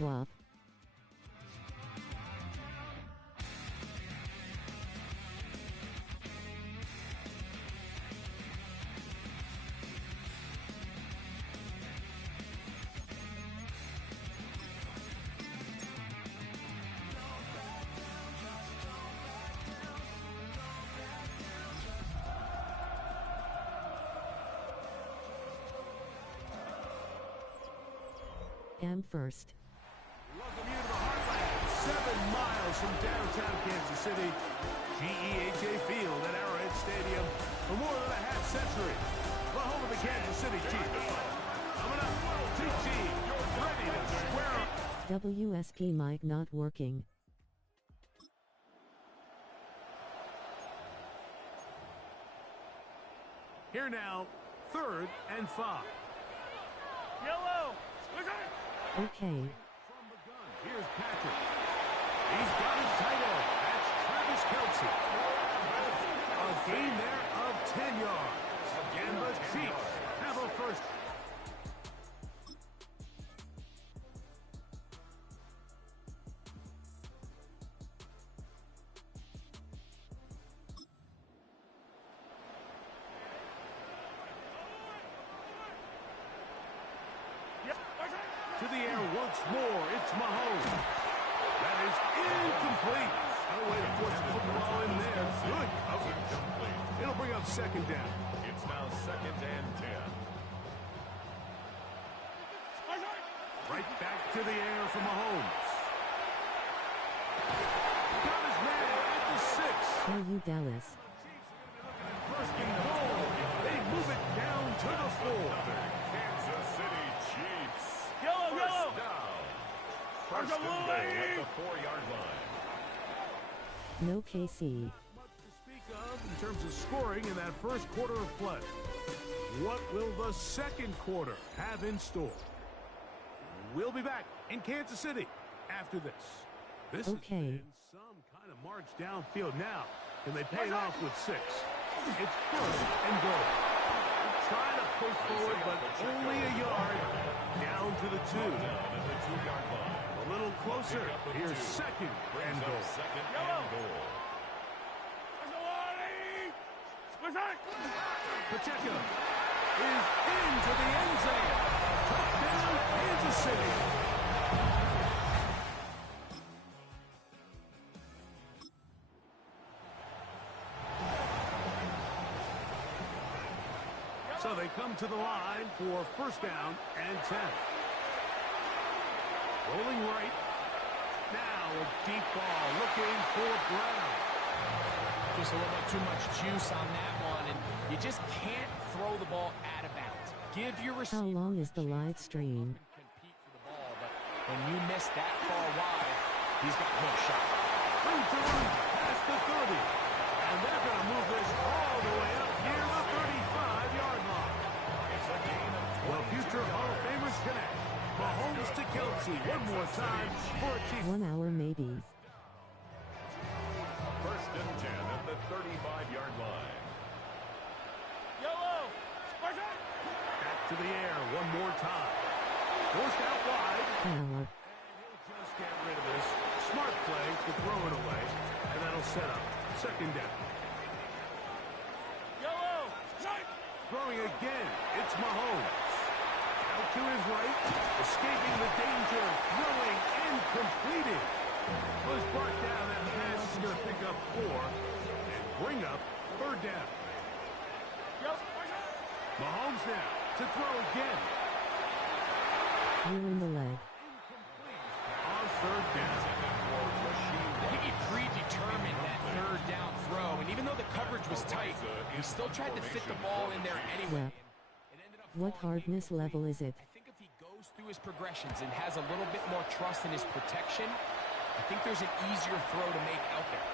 Wop. Am first. Welcome you to the Heartland, 7 miles from downtown Kansas City. GEHA Field at Arrowhead Stadium for more than a half century. The home of the Kansas City Chiefs. Coming up, two teams ready to square up. WSP mic not working. Here now, 3rd and 5. Yellow! Okay. From the gun, here's Patrick. He's got his tight end. That's Travis Kelce. A gain there of 10 yards. And the Chiefs have a first. To the air once more, it's Mahomes. That is incomplete. No way to force the football in there. Good coverage. It'll bring up 2nd down. It's now 2nd and 10. Right back to the air for Mahomes. Got his man at the 6. Are you Dallas? First and goal. They move it down to the 4. Kansas City Chiefs. Yellow, yellow! First down. First and goal at the 4-yard line. No KC. Much to speak of in terms of scoring in that first quarter of play. What will the second quarter have in store? We'll be back in Kansas City after this. This has been some kind of march downfield now. Can they pay it off with 6? It's 1st and goal. Trying to push forward, but only a yard down to the 2. Down at the 2-yard line. A little closer. Here's 2nd and goal. 2nd and goal. Pacheco is into the end zone. Touchdown, Kansas City. So they come to the line for 1st down and 10. Rolling right. Now a deep ball looking for Brown. Just a little bit too much juice on that one, and you just can't throw the ball out of bounds. Give your receiver. How long is the live stream? Compete for the ball, but when you miss that far wide, he's got no shot. Room to run past the 30. And they're going to move this all the way up near the 35-yard line. It's a gain of 20. Well, future Hall of Famers connect. Mahomes to Kelce one more time for a Chiefs. 1 hour maybe. 1st and 10 at the 35-yard line. Yellow! Back to the air one more time. Forced out wide. Power. And he'll just get rid of this. Smart play to throw it away. And that'll set up 2nd down. Yellow! Throwing again. It's Mahomes. Out to his right. Escaping the danger. Throwing and completed. Was brought down. That pass is going to pick up 4 and bring up 3rd down. Mahomes now to throw again. You're in the leg. On 3rd down. I think he predetermined that 3rd down throw, and even though the coverage was tight, he still tried to fit the ball in there anyway. Yep. What hardness level is it? I think if he goes through his progressions and has a little bit more trust in his protection, I think there's an easier throw to make out there.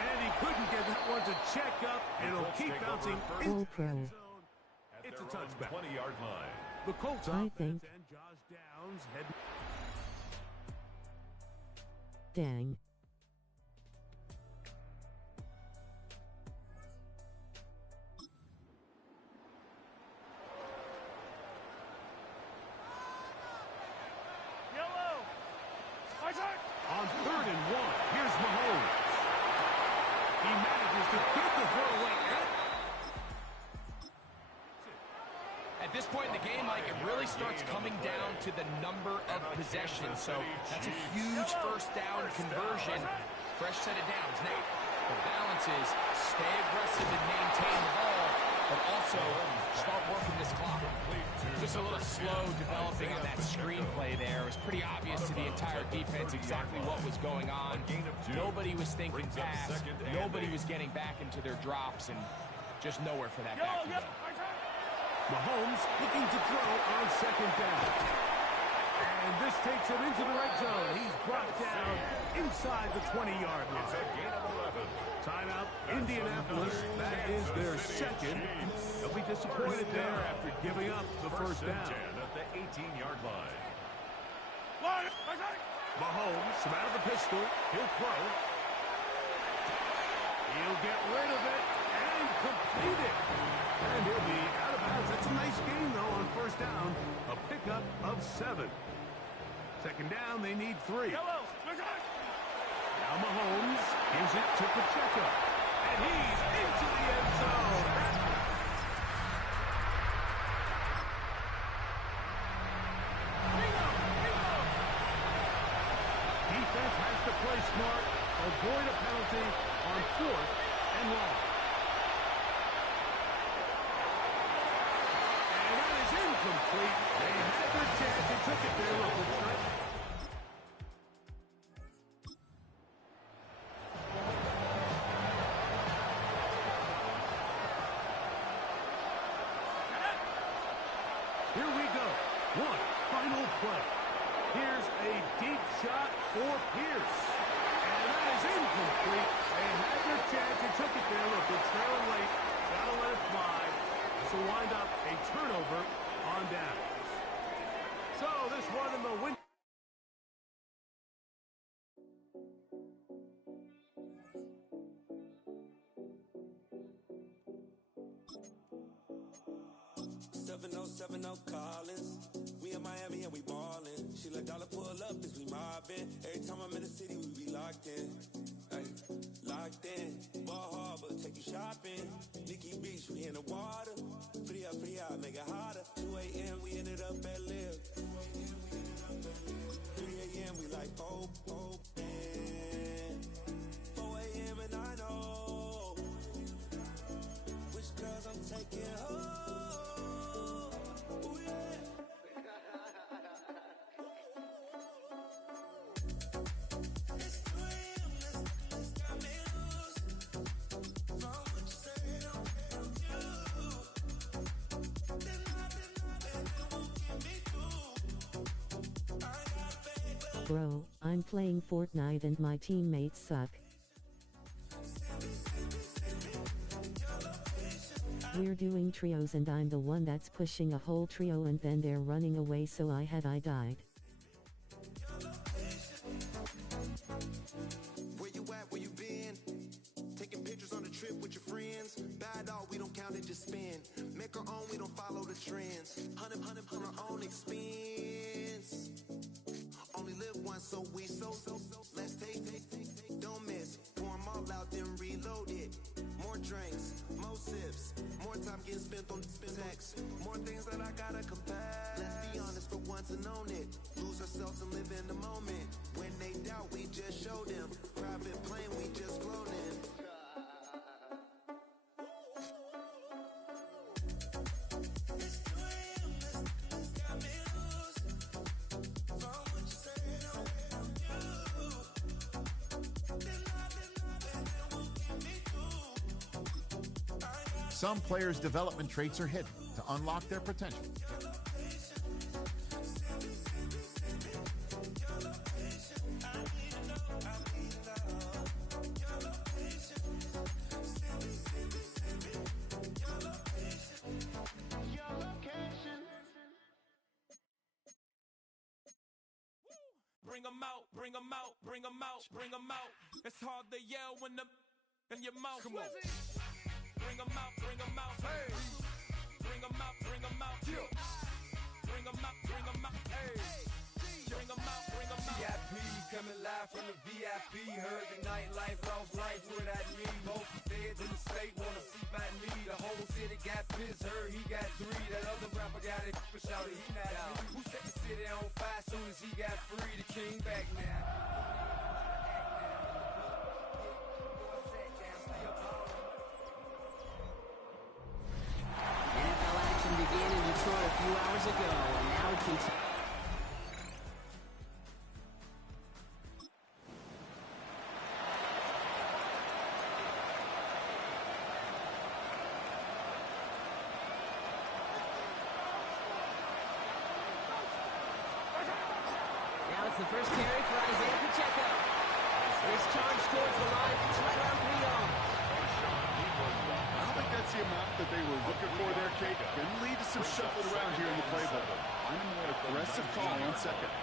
And he couldn't get that one to check up. It'll keep bouncing. All pro. It's a touchback. 20-yard line. The Colts I offense think. and Josh Downs head. Dang. Yellow! to get the throwaway. At this point in the game, Mike, it really starts coming down to the number of possessions. So that's a huge first down conversion. Fresh set of downs. Now, the balance is stay aggressive and maintain the ball, but also start working this clock. Just a little slow developing on that screenplay there. It was pretty obvious to the entire defense exactly what was going on. Nobody was thinking pass. Nobody was getting back into their drops, and just nowhere for that back to go. Mahomes looking to throw on second down. And this takes him into the red zone. He's brought down inside the 20-yard line. Timeout, Indianapolis. That is their second. They'll be disappointed there after giving up the first down. At the 18-yard line. Mahomes from out of the pistol. He'll throw. He'll get rid of it and complete it. And he'll be out of bounds. That's a nice game, though, on first down. A pickup of 7. Second down, they need 3. Now Mahomes gives it to Pacheco. And he's into the end zone. Defense has to play smart, avoid a penalty on 4th and long. And that is incomplete. They had their chance. They took it there. Look, it's right. Here we go. One final play. Here's a deep shot for Pierce. And that is incomplete. They had their chance. They took it there. Look, they're trailing late. Gotta let it fly. This will wind up a turnover on downs. So this one in the win. Collins. We in Miami and we ballin'. She let dollar pull up as we mobbin'. Every time I'm in the city, we be locked in. Ay, locked in. Ball Harbor, take you shopping. Nikki Beach, we in the water. Free up, make it hotter. 2 a.m. we ended up at Live. 3 a.m. we like Pope. 4 a.m. and I know which girls I'm taking home. Bro, I'm playing Fortnite and my teammates suck. We're doing trios and I'm the one that's pushing a whole trio and then they're running away, so I died. Where you at, where you been? Taking pictures on the trip with your friends. Bad dog, we don't count it, just spin. Make our own, we don't follow the trends. Hundred our own expense. Only live once, so we so let's take. Don't miss. Pour 'em all out, then reload it. More drinks, more sips, more time getting spent on text. More things that I gotta confess. Let's be honest for once and own it. Lose ourselves and live in the moment. When they doubt, we just show them. Private plane, we just float in. Some players' development traits are hidden to unlock their potential. Bring 'em out. It's hard to yell when the in your mouth. Come on. Bring 'em out. Hey. Bring 'em out. Yeah. Bring 'em out. Hey. Bring 'em out. VIP coming live from the VIP. Heard the nightlife, lost life, what I need. Both feds in that biz her, he got 3. That other rapper got it, but shout it, he not me. Who set the city on fire soon as he got free? The king back now. NFL action began in Detroit a few hours ago, and now it continues. The first carry for Isaiah Pacheco. This charge towards the line, it's right around 3 yards. I don't think that's the amount that they were looking for there, Kate. Going to lead to some shuffling around here in the playbook. Find a more aggressive call on second.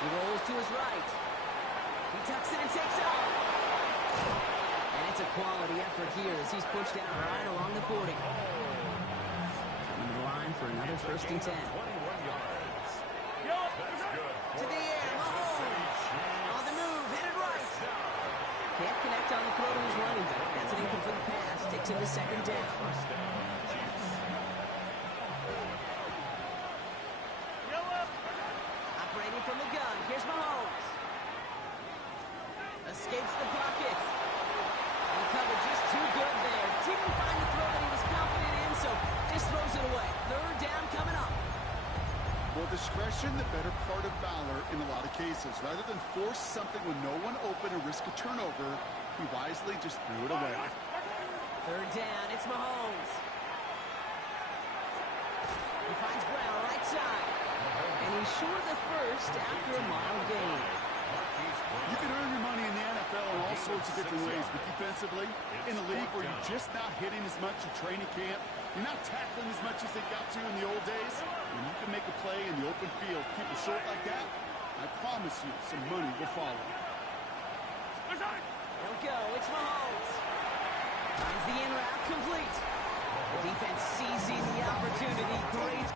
He rolls to his right. He tucks it and takes off. And it's a quality effort here as he's pushed out right along the 40. Coming to the line for another 1st and 10. 21 yards. To the air, Mahomes. On the move, hit it right. Can't connect on the throw to his running back. That's an incomplete pass. Takes him to 2nd down. Operating from the gun. Here's Mahomes. Escapes the pocket. And covered just too good there. Didn't find the throw that he was confident in, so just throws it away. 3rd down coming up. Well, discretion, the better part of valor in a lot of cases. Rather than force something with no one open or risk a turnover, he wisely just threw it away. 3rd down, it's Mahomes. He finds Brown right side. And he's short the 1st after a mild gain. You can earn your money in the NFL in all sorts of different ways, but defensively, in a league where you're just not hitting as much in training camp, you're not tackling as much as they got to in the old days, when you can make a play in the open field, keep it short like that, I promise you some money will follow. He'll go, it's Mahomes. Finds the in route complete. The defense seizing the opportunity. Great.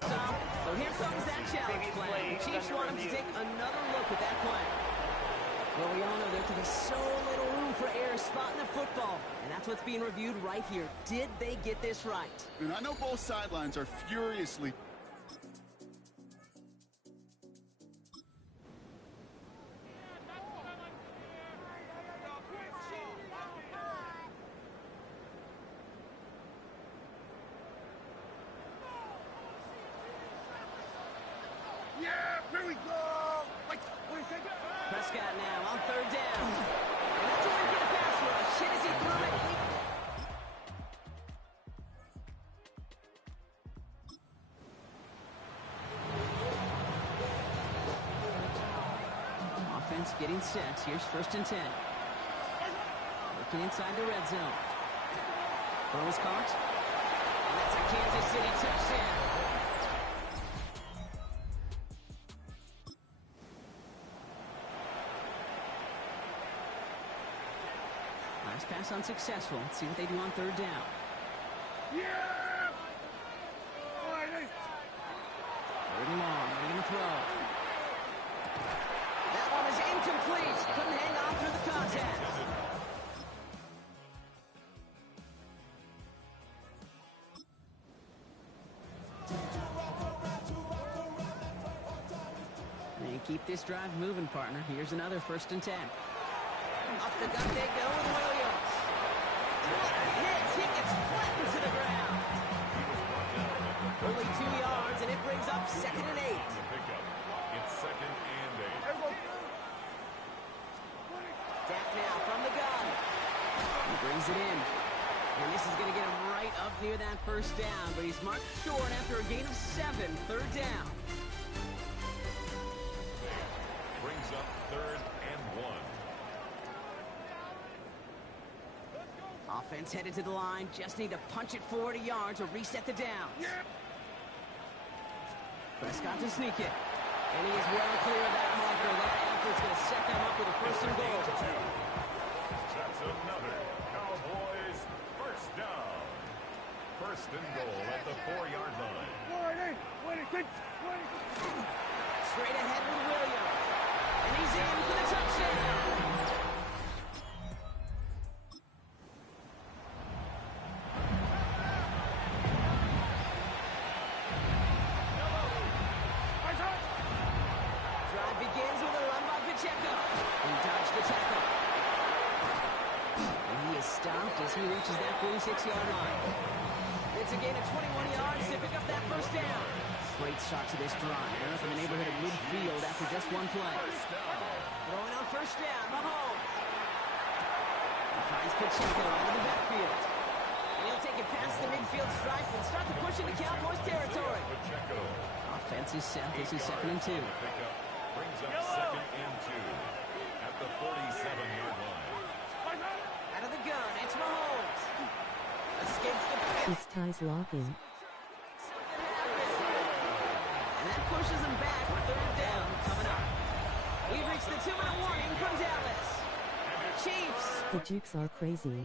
So here comes that challenge play. The Chiefs want him to take another look at that play. Well, we all know there can be so little room for error spotting the football. And that's what's being reviewed right here. Did they get this right? And I know both sidelines are furiously... Prescott now on 3rd down. And that's a win for the pass rush. Shit as he threw it. Offense getting set. Here's 1st and 10. Looking inside the red zone. Burrow's caught. And that's a Kansas City touchdown. Last pass unsuccessful. Let's see what they do on 3rd down. Yeah! 3rd and long. They're going to throw. That one is incomplete. Couldn't hang on through the contact. They keep this drive moving, partner. Here's another 1st and 10. Up the gut they go with Williams. What a hit! He gets flattened to the ground. Only 2 yards, and it brings up 2nd and 8. It's 2nd and 8. Dak now from the gun. He brings it in. And this is going to get him right up near that 1st down, but he's marked short after a gain of 7. 3rd down. Brings up 3rd and 1. Offense headed to the line. Just need to punch it 40 yards or reset the downs. Prescott to sneak it. And he is well clear of that marker. That effort's going to set them up with a 1st and goal. That's another Cowboys 1st down. 1st and goal at the 4-yard line. Straight ahead with Williams. And he's in for the touchdown. stopped as he reaches that 46-yard line. It's a gain of 21 yards to pick up that first down. Great start to this drive. They're up in the neighborhood of midfield after just one play. Throwing on first down, Mahomes. He finds Pacheco out of the backfield. And he'll take it past the midfield stripe and start to push into Cowboys territory. Offense is set. This is 2nd and 2. Brings up 2nd and 2 at the 47-yard line. Out of the gun, it's Mahomes. Escapes the pass. His ties locking. And that pushes him back. 3rd down coming up. We've reached the 2-minute warning from Dallas. Chiefs. The Jukes are crazy.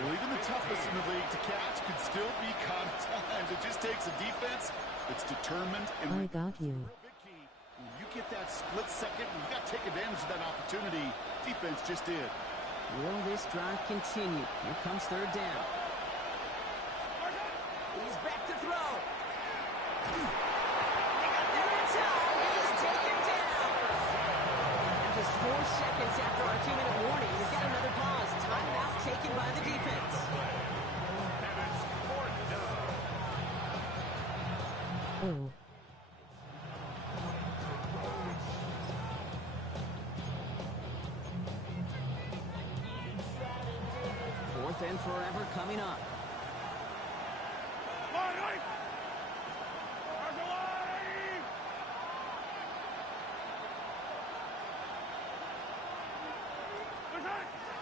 Well, even the toughest in the league to catch could still be caught at times. It just takes a defense that's determined. And I got you. When you get that split second, you got to take advantage of that opportunity. Defense just did. Will this drive continue? Here comes 3rd down. He's back to throw. They got there in time. He's taken down. Now just 4 seconds after our 2-minute warning, we've got another pause. Timeout taken by the defense. And it's 4th down. Oh. Fourth and forever coming up.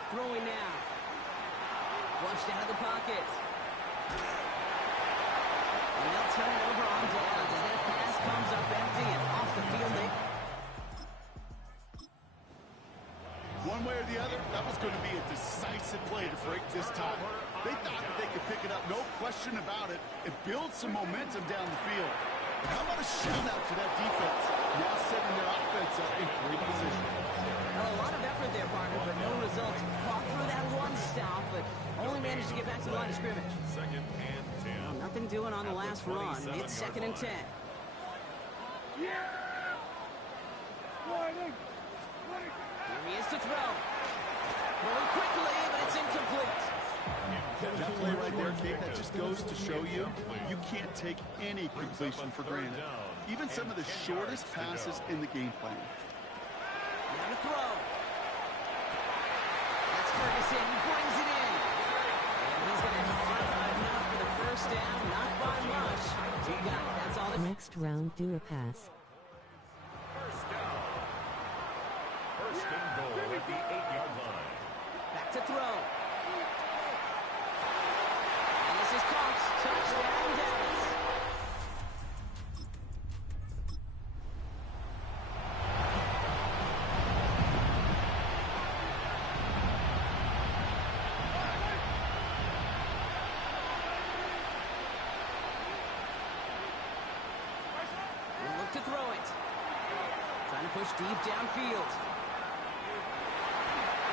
Throwing now. Flushed out of the pocket. And they'll turn it over on downs as that pass comes up empty and off the field. One way or the other, that was going to be a decisive play to break this tie. They thought that they could pick it up, no question about it, and build some momentum down the field. And how about a shout-out to that defense, now setting their offense up in great position. Well, a lot of effort there, partner, but no results. Fought through that one stop, but only managed to get back to the line of scrimmage. 2nd and 10. Well, nothing doing on the last run. It's 2nd and 10. Yeah! Here he is to throw. Throwing quickly, but it's incomplete. That play right there, Kate, that just goes to show you, you can't take any completion for granted. Even some of the shortest passes in the game plan. Now to throw. That's Ferguson. He brings it in. And he's going to have enough for the first down. Not by much. He got it. That's all. Next round, do a pass. First down. First and goal at the 8-yard line. Back to throw. And this is Cox. Touchdown, Dallas. We'll look to throw it. Trying to push deep downfield.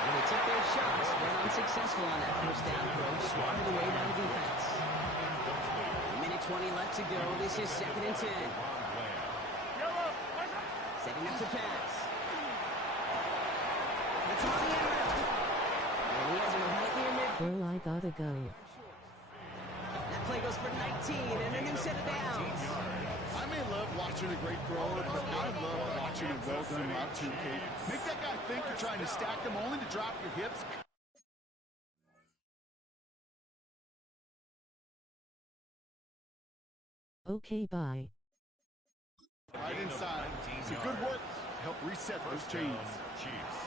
And they took their shots, but unsuccessful on that first down throw. Swatted away by the defense. 1:20 left to go. This is 2nd and 10. Setting up to pass. That's on the end route. And he has it right near mid. Bro, I gotta go. That play goes for 19 and a new set of downs. I may love watching a great thrower, but I love watching a well-done route too, Kate. Make that guy think you're trying to stack them only to drop your hips. Okay, bye. Right inside. So good work to help reset those chains. Chiefs.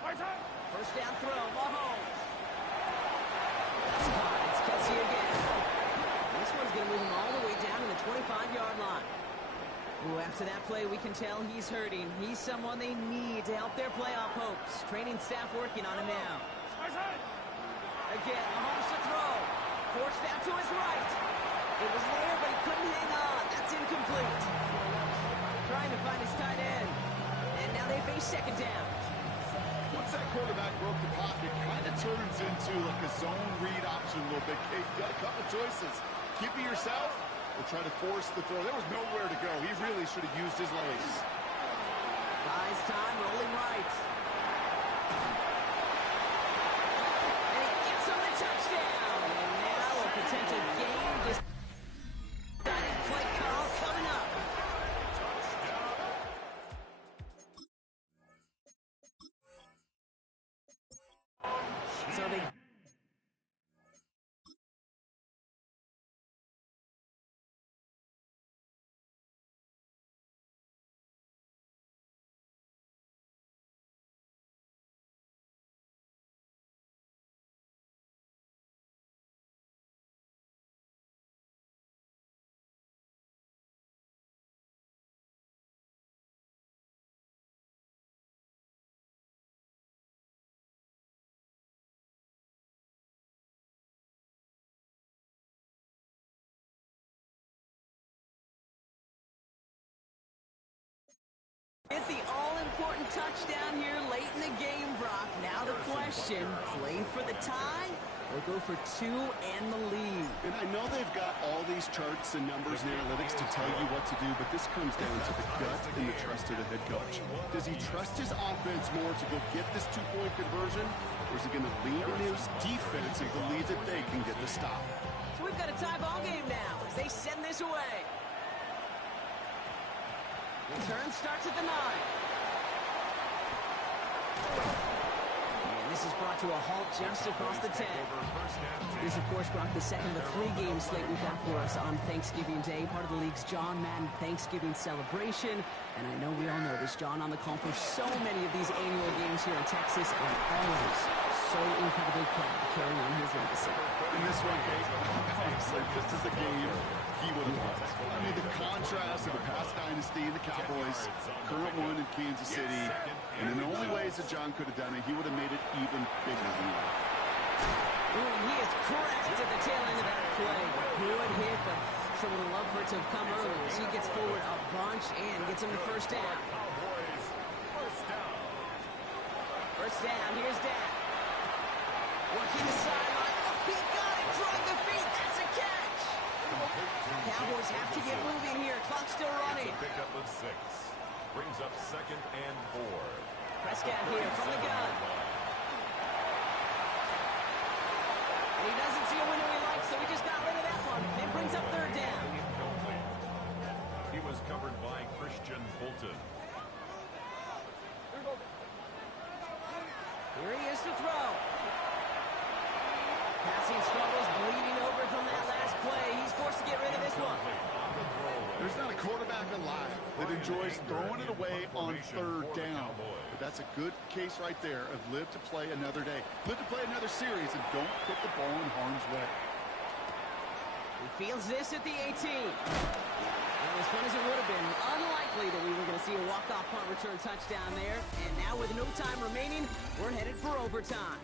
First down throw, Mahomes. That's caught. It's Kelsey again. This one's going to move him all the way down to the 25-yard line. Ooh, after that play, we can tell he's hurting. He's someone they need to help their playoff hopes. Training staff working on him now. Again, Mahomes to throw. Forced out to his right. It was there, but he couldn't hang on. That's incomplete. Trying to find his tight end. And now they face 2nd down. Once that quarterback broke the pocket, kind of turns into like a zone read option a little bit. Kate, you got a couple choices. Keep it yourself or try to force the throw. There was nowhere to go. He really should have used his legs. Buys time, rolling right. And he gets him the touchdown. And now a potential game deciding play call coming up. So they get the all-important touchdown here late in the game, Brock. Now the question, play for the tie or go for two and the lead? And I know they've got all these charts and numbers and analytics to tell you what to do, but this comes down to the gut and the trust of the head coach. Does he trust his offense more to go get this two-point conversion, or is he going to lean in his defense and believe that they can get the stop? So we've got a tie ball game now as they send this away. Return starts at the 9. And this is brought to a halt just across the 10. This, of course, Brock, the second of the 3-game slate we've got for us on Thanksgiving Day, part of the league's John Madden Thanksgiving celebration. And I know we all know this, John, on the call for so many of these annual games here in Texas, and always so incredibly proud to carry on his legacy. In this one, Kate, honestly, this is a game he would have loved. I mean, the contrast of the past dynasty and the Cowboys, current one in Kansas City, and in the only ways that John could have done it, he would have made it even bigger than life. Ooh, and he is correct at the tail end of that play. Good hit, but sure would have loved for it to have come earlier as he gets forward a bunch and gets him the first down. First down, here's Dan. Working the sideline. Oh, he got it. Drawing the feet. That's a catch. Cowboys have to get moving here. Clock still running. Pick up of 6. Brings up 2nd and 4. Prescott here from the gun. And he doesn't see a window he likes, so he just got rid of that one. It brings up 3rd down. He was covered by Christian Fulton. Here he is to throw. Passing struggles, bleeding over from that last play. He's forced to get rid of this one. There's not a quarterback alive that enjoys throwing it away on 3rd down. But that's a good case right there of live to play another day. Live to play another series and don't put the ball in harm's way. He fields this at the 18. Well, as fun as it would have been, unlikely that we were going to see a walk-off punt return touchdown there. And now with no time remaining, we're headed for overtime.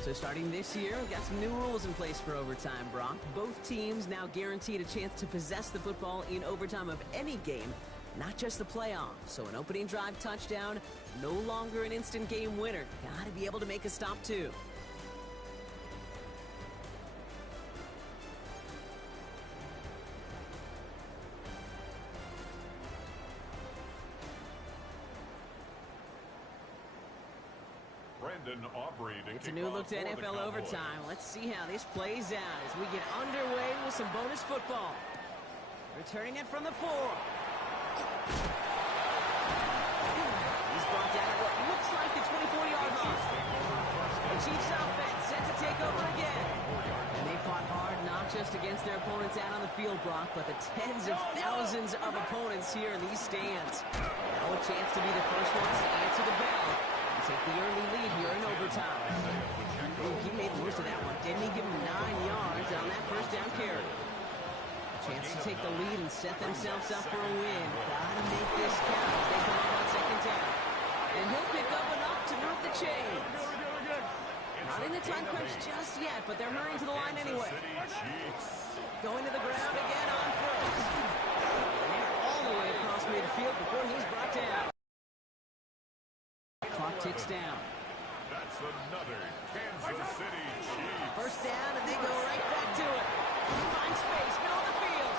So starting this year, we've got some new rules in place for overtime, Brock. Both teams now guaranteed a chance to possess the football in overtime of any game, not just the playoffs. So an opening drive touchdown, no longer an instant game winner. Got to be able to make a stop, too. It's a new look to NFL overtime. Let's see how this plays out as we get underway with some bonus football. Returning it from the 4. He's brought down at what looks like the 24-yard line. The Chiefs offense set to take over again. And they fought hard not just against their opponents out on the field, Brock, but the tens of thousands of opponents here in these stands. Now a chance to be the first ones to answer the bell. Take the early lead here in overtime. Ooh, he made the most of that one. Didn't he give him 9 yards on that first down carry? A chance to take the lead and set themselves up for a win. Gotta make this count as they come up on 2nd down. And he'll pick up enough to move the chains. Not in the time crunch just yet, but they're hurrying to the line anyway. Going to the ground again on first. And they're all the way across midfield before he's brought down. Clock ticks down. That's another Kansas City Chiefs. First down, and they go right back to it. He finds space, middle of the field.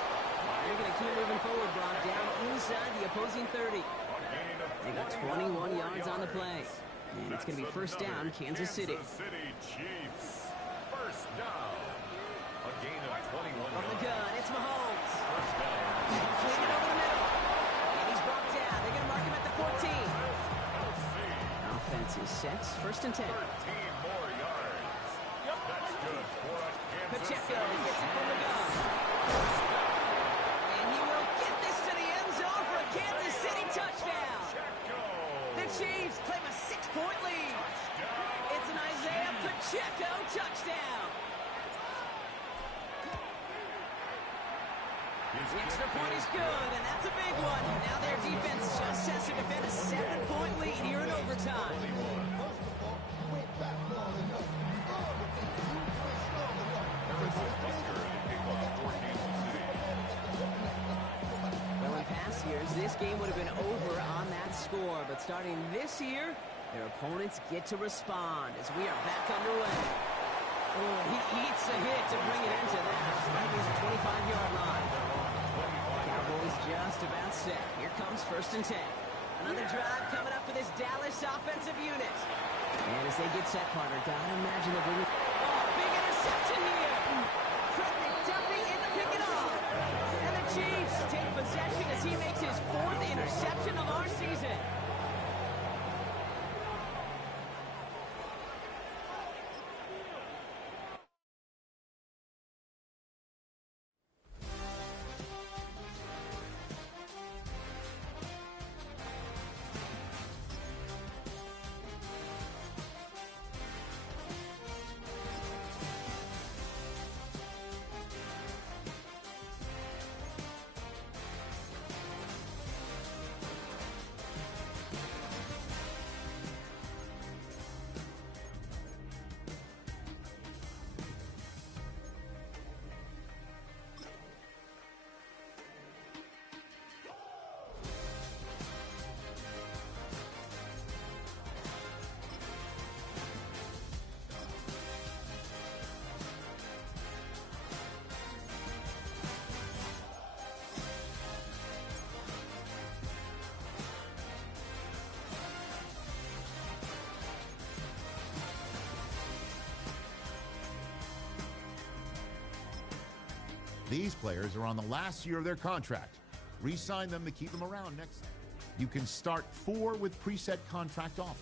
They're going to keep moving forward, Brock, down inside the opposing 30. They got 21 yards on the play. And it's going to be first down, Kansas City. Chiefs. First down. A gain of 21 From the gun, it's Mahomes. First down. Fling it over the middle. And he's brought down. They're going to mark him at the 14. Offense is set. First and 10. 13 more yards. That's good for a Kansas Pacheco City. gets it from the gun. And he will get this to the end zone for a Kansas City touchdown. The Chiefs claim a 6-point lead. It's an Isaiah Pacheco touchdown. The extra point is good, and that's a big one. Now their defense just has to defend a 7-point lead here in overtime. Well, in past years, this game would have been over on that score. But starting this year, their opponents get to respond as we are back underway. Oh, he eats a hit to bring it into that. Right near the 25-yard line. Cowboys just about set. Here comes first and 10. Another drive coming up for this Dallas offensive unit. And as they get set, partner, gotta imagine they're bringing... Oh, big interception here. Fred McDuffie in to pick it off. And the Chiefs take possession as he makes his 4th interception of our season. These players are on the last year of their contract. Re-sign them to keep them around next. You can start 4 with preset contract offers.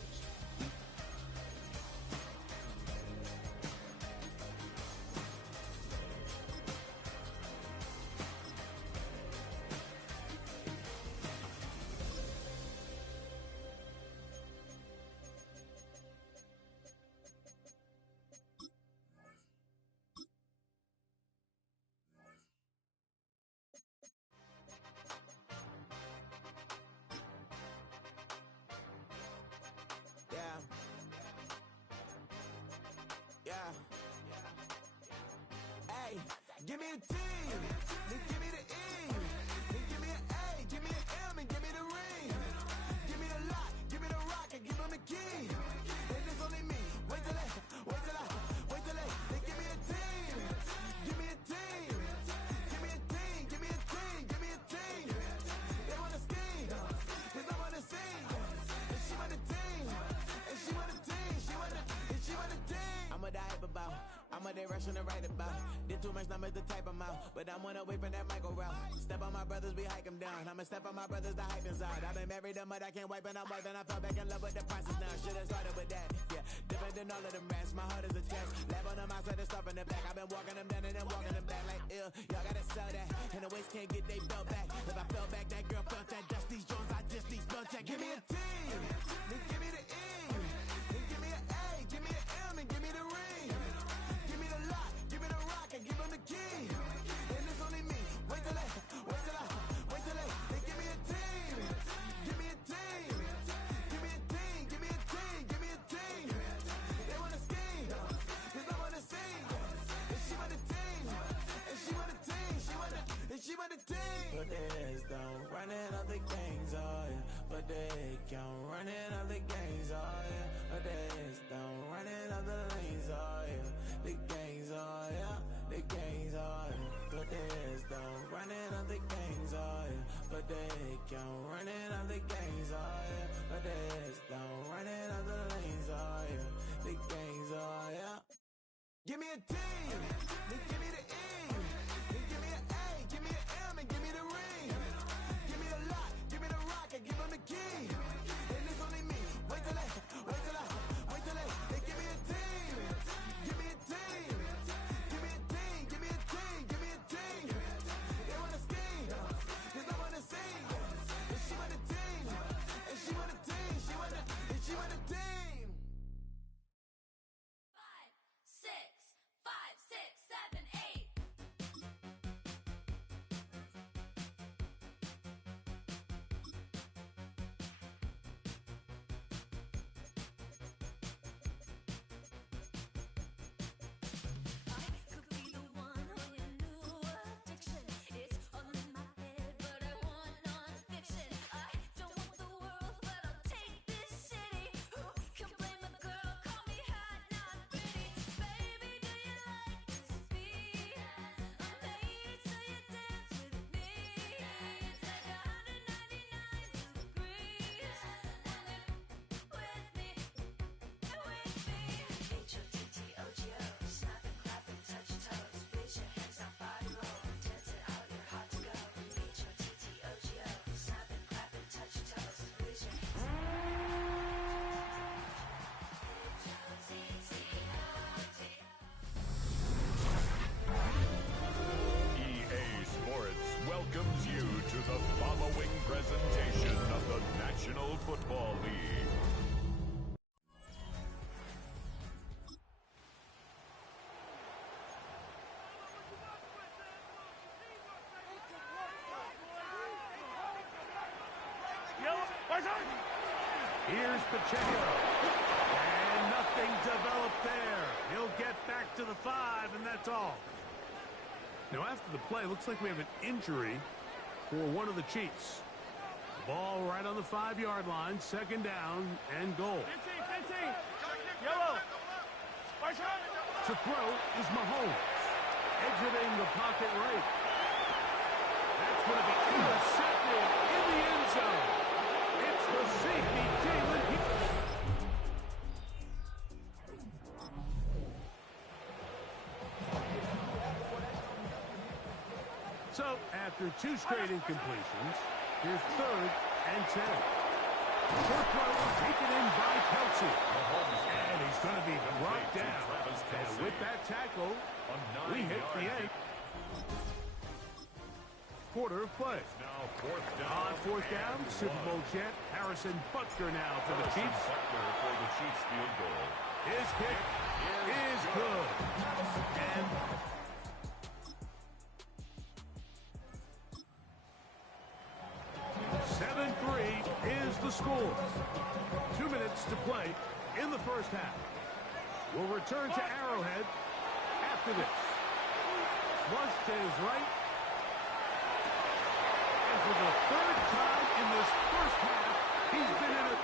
Give me a T, then give me the E, then give me an A, give me an M, and give me the ring. Give me the lock, give me the rock, and give them the key. And it's only me. Wait till they, then give me a team. Give me a team. Give me a team, give me a team, give me a team. They wanna scheme, cause I wanna sing. And she want a team, and she want a team, she want a team. I'ma die about, I'ma they rushing to write about. Did too much numbers to type them out, but I'm away from that Michael route. Step on my brothers, we hike them down. I'ma step on my brothers, the hype inside. I've been married them, but I can't wipe and I'm wiping. I fell back in love with the process now. Should've started with that, yeah. Different than all of them rats, my heart is a test. Lab on them outside and stuff in the back. I've been walking them down and then walking them back like ill. Y'all gotta sell that, and the waist can't get they belt back. If I fell back, that girl felt that. Dust these Jones, I just these belt check. Give me a T, then give me the E, then give me an A, give me an M, and give me the ring. Give me the lock, give me the rock, and give them the key. And it's only me. Wait till they, then give me a team. Give me a team. Give me a team, give me a team, give me a team. They wanna scheme, cause I wanna sing. And she want a team, and she want a team, she want a team. But there's don't running up the gangs, oh yeah. But they can't running up the gangs, oh yeah. But there's don't running up the lanes, oh yeah. The gangs, oh yeah. The gangs, oh yeah. But there's don't running up the gangs, oh yeah. But they can't running up the gangs, oh me a D, then give me the E, then give me an A, give me an M, and give me the ring. Give me the lock, give me the rock, and give them the key. And it's only me. Wait till they give me a team. Give me a team. Give me a team. Give me a team. Give me a team. They wanna scheme, 'cause I wanna sing. And she want a team. And she want a team. She want a team. 5, 6, 5, 6, 7, 8. I could be the one on your new addiction. It's all in my head, but I want non-fiction. I don't want the world, but I'll take this city. Who can blame a girl? Call me hot, not pretty. Baby, do you like to speak? I'm paid so you dance with me. It's like 199 degrees when you're with me. H-O-T-T-O-G-O, snap and clap and touch toes. Raise your hands, now body roll, dance it out, you're hot to go. H-O-T-T-O-G-O, snap and clap and touch toes. Raise your hands. EA Sports welcomes you to the following presentation of the National Football League. Here's Pacheco. And nothing developed there. He'll get back to the 5, and that's all. Now, after the play, looks like we have an injury for one of the Chiefs. The ball right on the 5-yard line, second down and goal. 15, yellow. To throw is Mahomes. Exiting the pocket right. That's going to be intercepted in the end zone. It's the safety, Jalen. So, after 2 straight incompletions, here's 3rd and 10. Short throw taken in by Kelsey. And he's going to be brought down. And with that tackle, we hit the end. Quarter of play. On 4th down, Super Bowl champ Harrison Butker now for the Chiefs. For the Chiefs field goal. His kick is good. And 7-3 is the score. 2 minutes to play in the first half. We'll return to Arrowhead after this. Flush to his right. And for the 3rd time in this first half, he's been in it.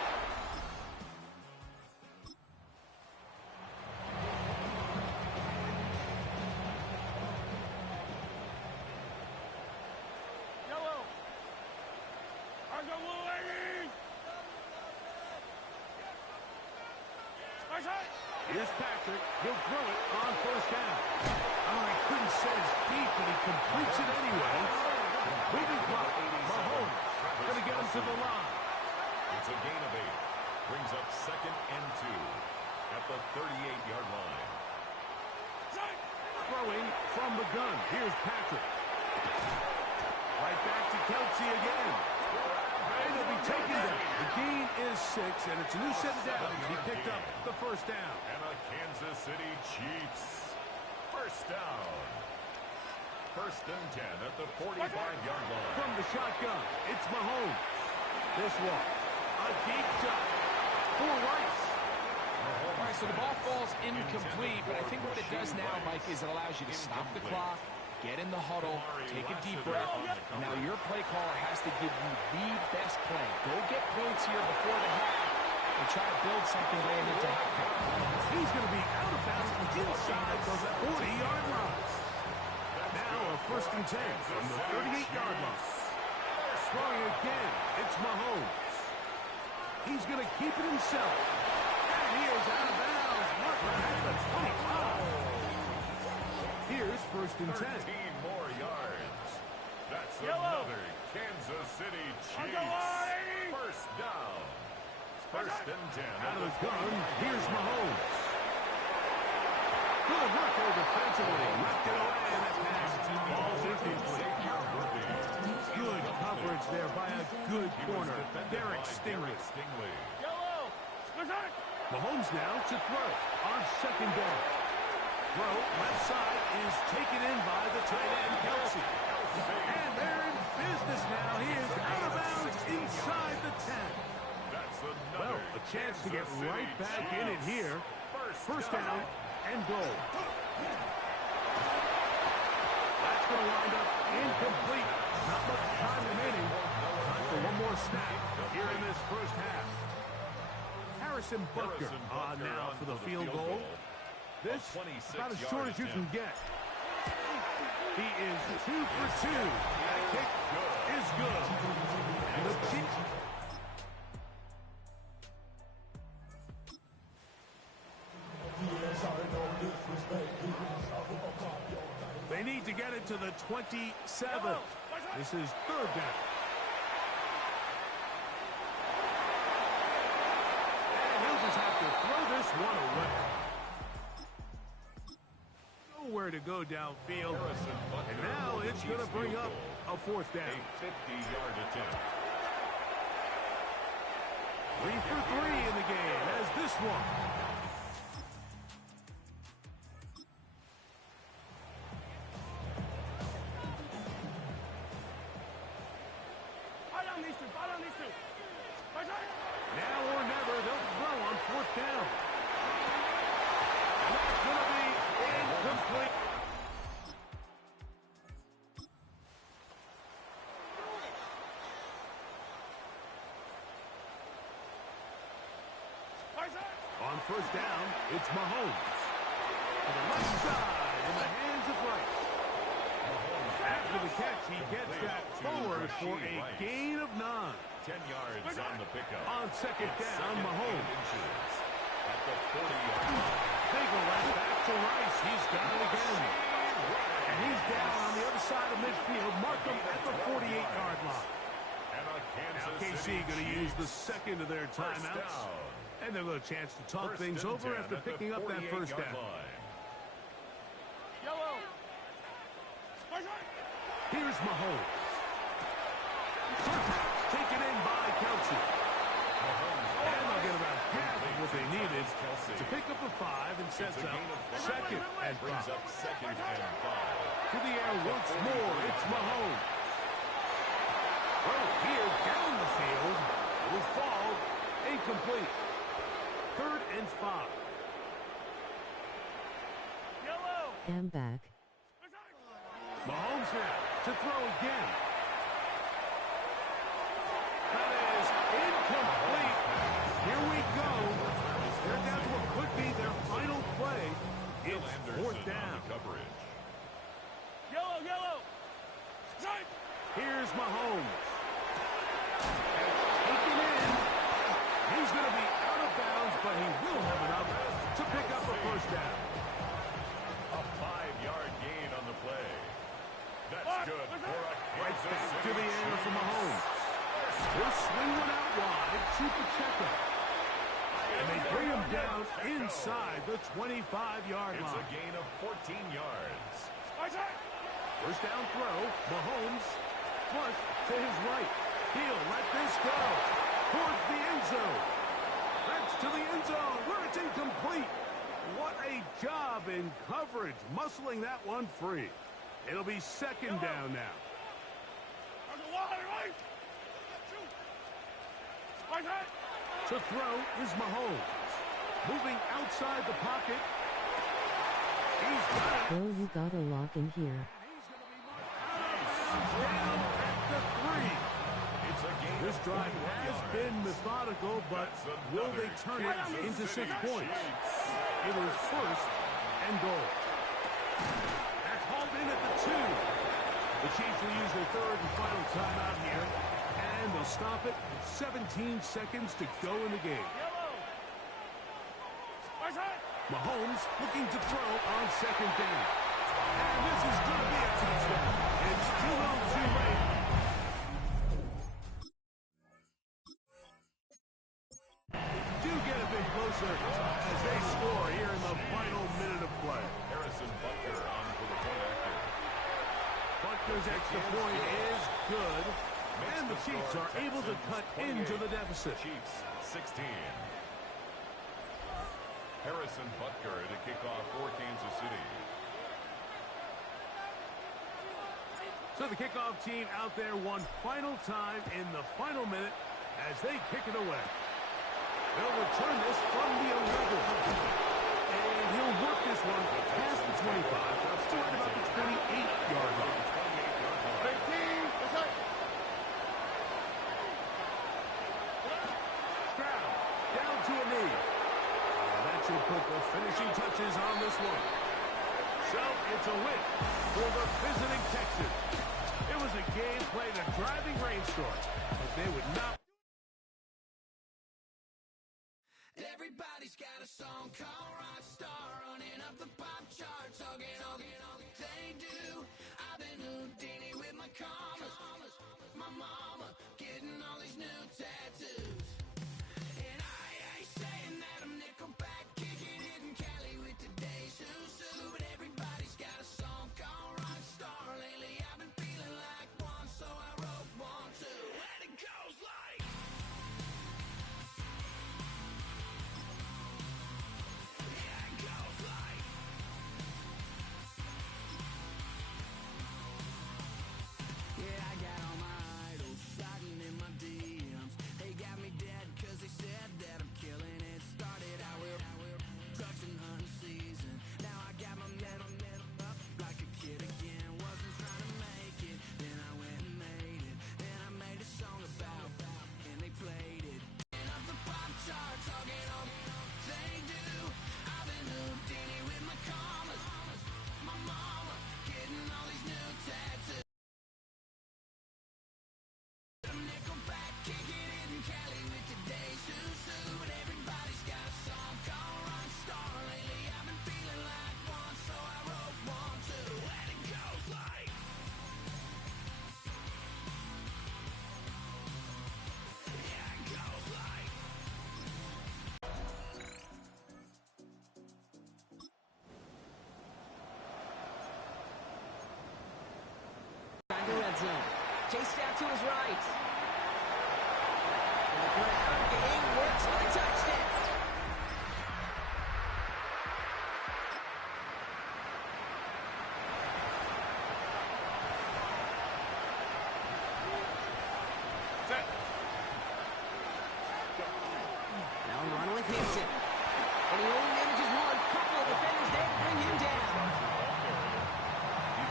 Here's Patrick. He'll throw it on 1st down. Oh, he couldn't set his feet, but he completes it anyway. Moving clock. Mahomes going to get him to the line. It's a gain of 8. Brings up 2nd and 2 at the 38-yard line. Throwing from the gun. Here's Patrick. Right back to Kelsey again. And he'll be taken down. The gain is 6, and it's a new set of downs. He picked up the 1st down. And a Kansas City Chiefs 1st down. 1st and 10 at the 45-yard line. From the shotgun, it's Mahomes. This one, a deep shot for Rice. All right, so the ball falls incomplete, but I think what it does now, Mike, is it allows you to stop the clock, get in the huddle, take a deep breath, and now your play caller has to give you the best play. Go get points here before the half and try to build something going into halftime. He's going to be out of bounds inside the 40-yard line. Now a 1st and 10 from the 38-yard line. Throwing again, it's Mahomes. He's going to keep it himself. And he is out of bounds. Marker at the 25. Here's first and 10. 13 more yards. That's Yellow. another Kansas City On the Chiefs. line. First down. First and 10. Out of the gun, here's Mahomes. Good work there defensively. Knocked it away in the pass. Ball's incomplete. Good coverage there by a good corner. Derek Stingley. Yellow. Mahomes now to throw on second down. Throw left side is taken in by the tight end, Kelsey. And they're in business now. He is out of bounds inside the 10. Well, a chance to get right back in it here. First down and goal. That's going to wind up incomplete. Not much time remaining. Time for one more snap here in this first half. Harrison Butker now for the field goal. This about as short as you can get. He is 2 for 2. That kick is good. And the Chiefs. They need to get it to the 27. This is third down. And he'll just have to throw this one away. Nowhere to go downfield. And now it's going to bring up a fourth down. A 50-yard attempt. 3 for 3 in the game as this one. Now or never, they'll throw on fourth down. And that's going to be incomplete. On first down, it's Mahomes. To the left side in the hands of Rice. After the catch, he gets that forward for a gain of 9. 10 yards on the pickup. On second down, Mahomes. At the 40-yard line. They go right back to Rice. He's got it again. And he's down on the other side of midfield. Mark him at the 48-yard line. Now KC going to use the second of their timeouts. And they'll get a chance to talk things over after picking up that first down. Yellow. Here's Mahomes. Taken in by Kelsey. And they'll get about half of what they needed to pick up a 5 and sets up second and 5. To the air once more, it's Mahomes. Well, here down the field will fall incomplete. Third and 5. Yellow. Am back. Mahomes now to throw again. That is incomplete. Here we go. They're down to what could be their final play. It's fourth down. Yellow. Here's Mahomes. And it's taken in. He's going to be out of bounds, but he will have enough to pick up a first down. A 5-yard gain on the play. That's good for a Right Kansas back to City the air for Chiefs. Mahomes. He'll swing one out wide to Pacheco. And they bring him down inside the 25-yard It's line. a gain of 14 yards. First down throw, Mahomes flush to his right. He'll let this go towards the end zone. That's to the end zone where it's incomplete. What a job in coverage, muscling that one free. It'll be second down now. To throw is Mahomes. Moving outside the pocket. He's got it. Bro, you got a lock in here. Down at the 3. This drive has been methodical, but will they turn it into 6 points? It is first and goal. That's hauled in at the 2. The Chiefs will use their third and final timeout here, and they'll stop it with 17 seconds to go in the game. Mahomes looking to throw on second down. And this is going to be a touchdown. It's too little too late. Do get a bit closer as they score here in the final minute of play. Harrison Butker on for the point after. Butker's extra point is good. And the Chiefs are able to cut into the deficit. Chiefs 16. Harrison Butker to kick off for Kansas City. So the kickoff team out there one final time in the final minute as they kick it away. They'll return this from the 11. And he'll work this one past the 25. Still at about the 28-yard line. 18. Stroud down to a knee. That should put the finishing touches on this one. So it's a win for the visiting Texans. It was a game played a driving rainstorm, but they would not. Everybody's got a song called Rockstar, running up the pop charts. They do. I've been Houdini with my commas. My mama getting all these new tattoos. And I ain't saying that I'm Nickelback, kicking it in Cali with today's Susu. But everybody's got a song called Rockstar. Lately I've been feeling like one, so I wrote one too. And it goes like... The red zone. Chased out to his right. And the ground game works for the touchdown. Now run with Hinton. And he only manages one. Couple of defenders there to bring him down.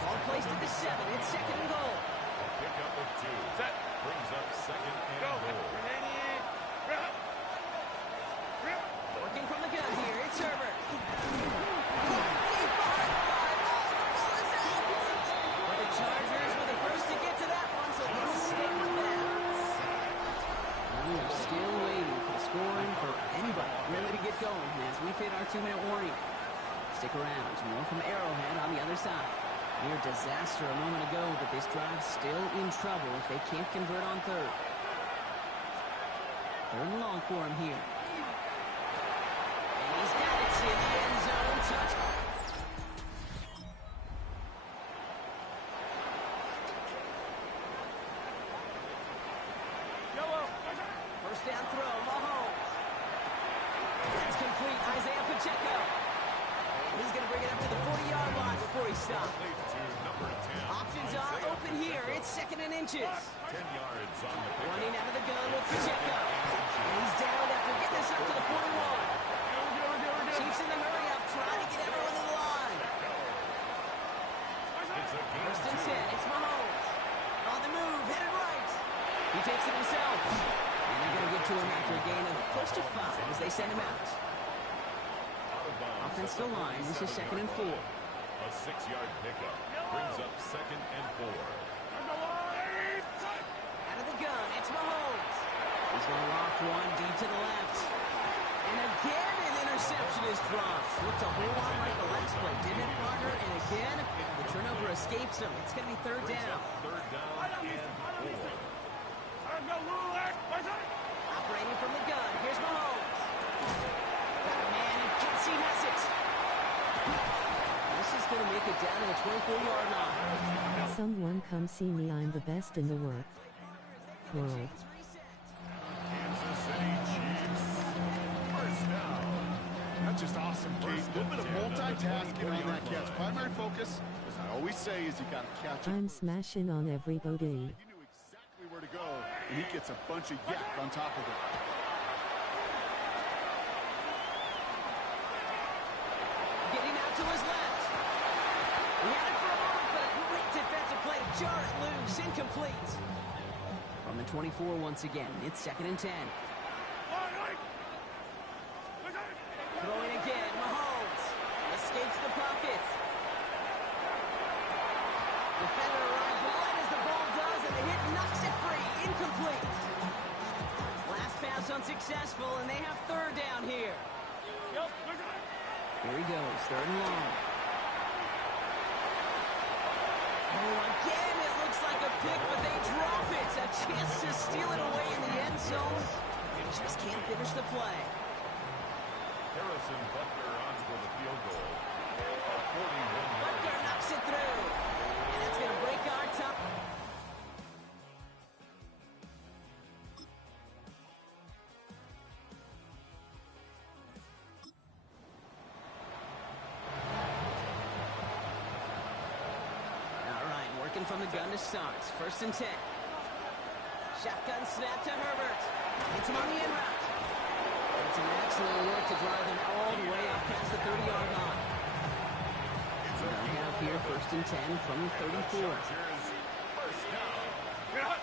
Ball placed at the 7. It's second and goal. A pickup of 2. Set. Brings up second and goal. Working from the gun here. It's Herbert. But the Chargers were the first to get to that one, so they'll stay with them. And we are still waiting for the scoring for anybody really to get going as we hit our 2-minute warning. Stick around. More from Arrowhead on the other side. Near disaster a moment ago, but this drive's still in trouble if they can't convert on third. Third and long for him here. And he's got it in the end zone. Touch. First down throw, Mahomes. That's complete. Isaiah Pacheco. He's going to bring it up to the 40-yard line before he stops. Options are open here. It's second and inches. 10 yards on the pick. Running out of the gun with Pacheco. And he's down after getting this up to the 41. Chiefs in the hurry up, trying to get everyone to the line. First and 10. It's Mahomes. On the move, headed right. He takes it himself. And they're going to get to him after a gain of close to 5 as they send him out. Offensive line, this is second and 4. A 6-yard pickup brings up second and 4. Out of the gun, it's Mahomes. He's going to loft one deep to the left. And again, an interception is dropped. Looked a whole lot like the last play, didn't it, partner? And again, the turnover escapes him. It's going to be third down. Third down and 4. Operating from the gun. Here's Mahomes. Got a man, and Kelsey has it. This is going to make it down to the 24-yard line. Someone come see me, I'm the best in the world. Kansas City Chiefs. First down. That's just awesome, Kate. A little bit of multitasking on that catch. Primary focus, as I always say, is you got to catch it. I'm smashing on everybody. You knew exactly where to go, and he gets a bunch of yak on top of it. Getting out to his left. He had it for a moment, but a great defensive play to jar it loose. Incomplete. From the 24 once again. It's 2nd and 10. Throwing again. Mahomes escapes the pocket. Defender arrives right as the ball does, and the hit knocks it free. Incomplete. Last pass unsuccessful, and they have third down here. Here he goes, 3rd and long. Oh, again, it looks like a pick, but they drop it. A chance to steal it away in the end zone. They just can't finish the play. Harrison Butler on for the field goal. A 41-yard. Butler knocks it through. And that's going to break our top. All right, working from the gun to start. 1st and 10. Shotgun snap to Herbert. It's him on the in route. It's an excellent work to drive them all the way out past the 30-yard line. Now we have here 1st and 10 from the 34. First down.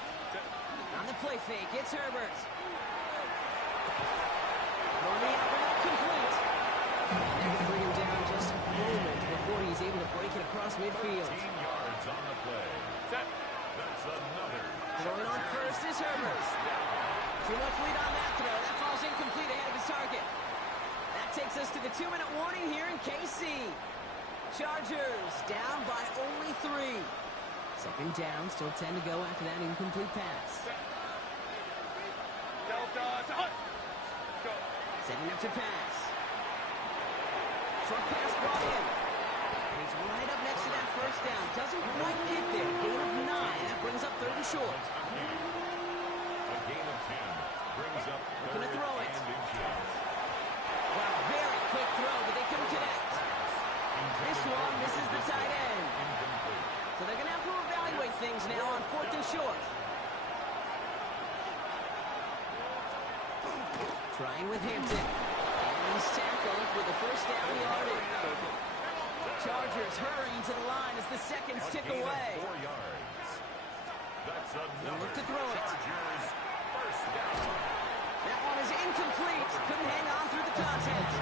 On the play fake, it's Herbert. On the out route, complete. And they're going to bring him down just a moment before he's able to break it across midfield. 13 yards on the play. That's another. Throwing on first is Herbert. Too much lead on that throw. That falls incomplete ahead of his target. That takes us to the 2-minute warning here in KC. Chargers down by only 3. 2nd down, still 10 to go after that incomplete pass. Setting up to pass. Short pass brought in. He's right up next to that 1st down. Doesn't quite get there. Gain of 9. That brings up 3rd and short. A gain of 10 brings up Looking to throw it. and inches. Well, very quick throw, but they couldn't connect. This one misses the tight end. So they're going to have to evaluate things now on 4th and short. Trying with Hampton. And he's tackled with a 1st down yardage. Chargers hurrying to the line as the seconds tick away. 4 yards. That's another. Look to throw it. Chargers first down. That one is incomplete. Couldn't hang on through the contest.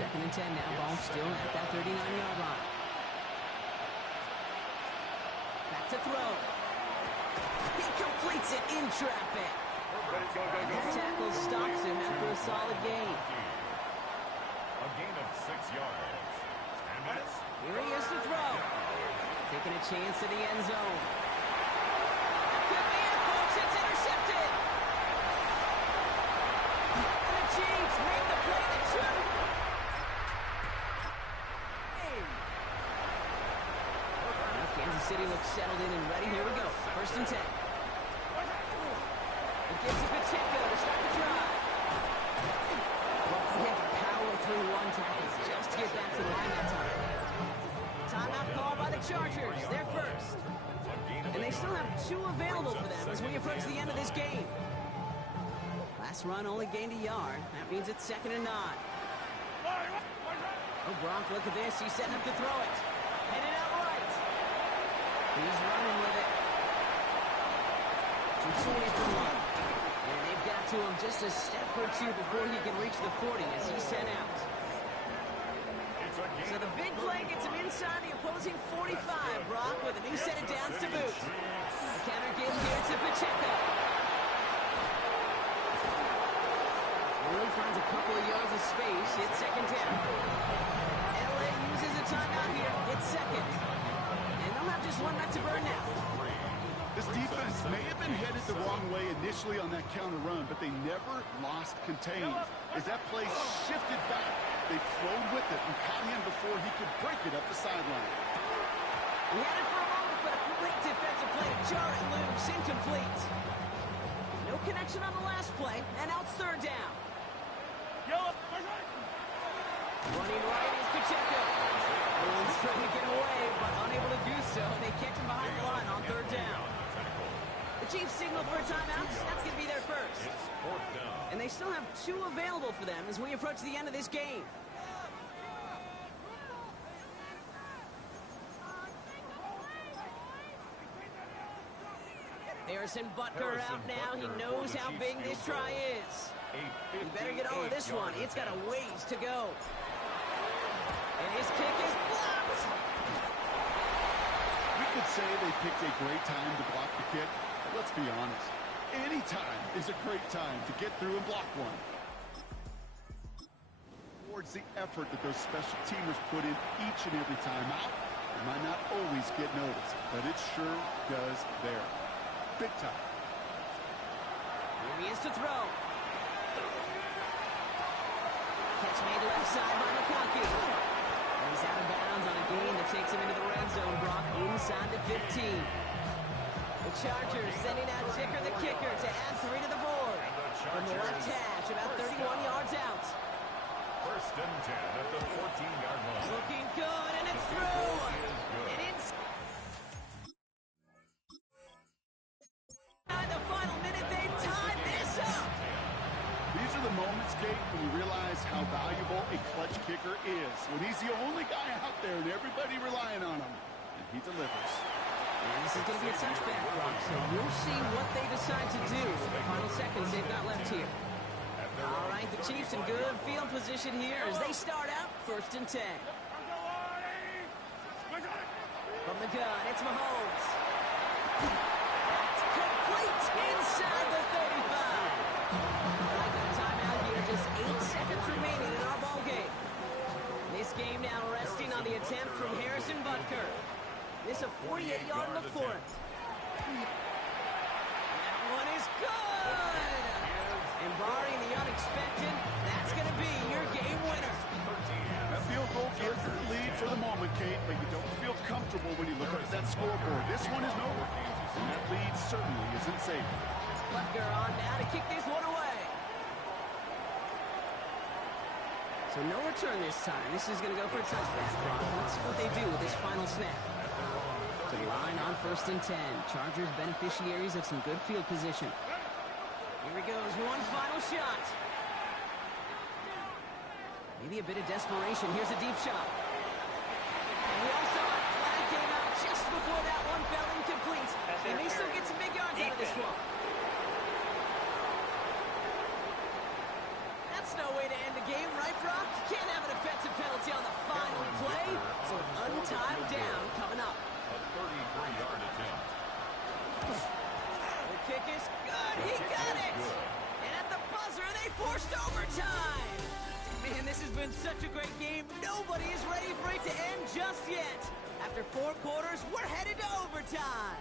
2nd and 10 now. Ball still at that 39-yard line. Back to throw. He completes it in traffic. And that tackle stops him after a solid gain. A gain of 6 yards. And that's Here he is to throw. Taking a chance to the end zone. That could be it, folks. It's intercepted. And the Chiefs make the play that should. Now Kansas City looks settled in and ready. Here we go. 1st and 10. It gives to Pacheco to start the drive. Well, he had to power through one tackle just to get back to the line that time. Timeout call by the Chargers. They're first. And they still have 2 available for them as we approach the end of this game. Last run only gained a yard. That means it's 2nd and 9. Oh, Brock, look at this. He's setting up to throw it. Headed out right. He's running with it. From 2 away from 1. And they've got to him just a step or 2 before he can reach the 40 as he's sent out. So the big play gets him inside the opposing 45, Brock, with a new set of downs to boot. A counter game here to Pacheco. Really finds a couple of This defense may have been headed the wrong way initially on that counter run, but they never lost contain. As that play shifted back, they flowed with it and caught him before he could break it up the sideline. He had it for a moment, but a great defensive play to jar it loose. Incomplete. No connection on the last play, and now it's third down. Running right is Pacheco. He's trying to get away, but unable to do so. They kicked him behind the line on third down. The Chiefs signal for a timeout. That's going to be their first. And they still have 2 available for them as we approach the end of this game. Harrison Butker out now. He knows how big this try is. He better get over this one. It's got a ways to go. And his kick is blocked. We could say they picked a great time to block the kick, but let's be honest. Any time is a great time to get through and block one. Towards the effort that those special teamers put in each and every time out, it might not always get noticed, but it sure does there. Big time. Here he is to throw. Catch made left side by McConkey. And he's out of bounds on a gain that takes him into the red zone. Brock inside the 15. The Chargers sending out Jicker the kicker to add 3 to the board. From the left hash, about 31 yards out. First and 10 at the 14-yard line. Looking good, and it's through. And it's the final minute, they tied this up. These are the moments, Kate, when you realize how valuable a clutch kicker is. When he's the only guy out there and everybody relying on him. And he delivers. And this is going to be a touchback, Brock, so we'll see what they decide to do with the final seconds they've got left here. All right, the Chiefs in good field position here as they start out first and 10. From the gun, it's Mahomes. That's complete inside the 35. I got a timeout here, just 8 seconds remaining in our ball game. This game now resting on the attempt from Harrison Butker. This is a 48-yard look for it. That one is good. And barring the unexpected, that's going to be your game winner. That field goal gives the lead for the moment, Kate, but you don't feel comfortable when you look up at that scoreboard. This one isn't over, and that lead certainly isn't safe. Butker on now to kick this one away. So no return this time. This is going to go for a touchback, Brock. Let's see what they do with this final snap. To the line on first and 10. Chargers beneficiaries of some good field position. Here he goes, one final shot. Maybe a bit of desperation. Here's a deep shot. And we also saw a flag came out just before that one fell incomplete. They may still get some big yards out of this one. That's no way to end the game, right, Brock? You can't have an offensive penalty on the final play. So an untimed down coming up. A 33-yard attempt. The kick is good. He got it. And at the buzzer, they forced overtime. Man, this has been such a great game. Nobody is ready for it to end just yet. After 4 quarters, we're headed to overtime.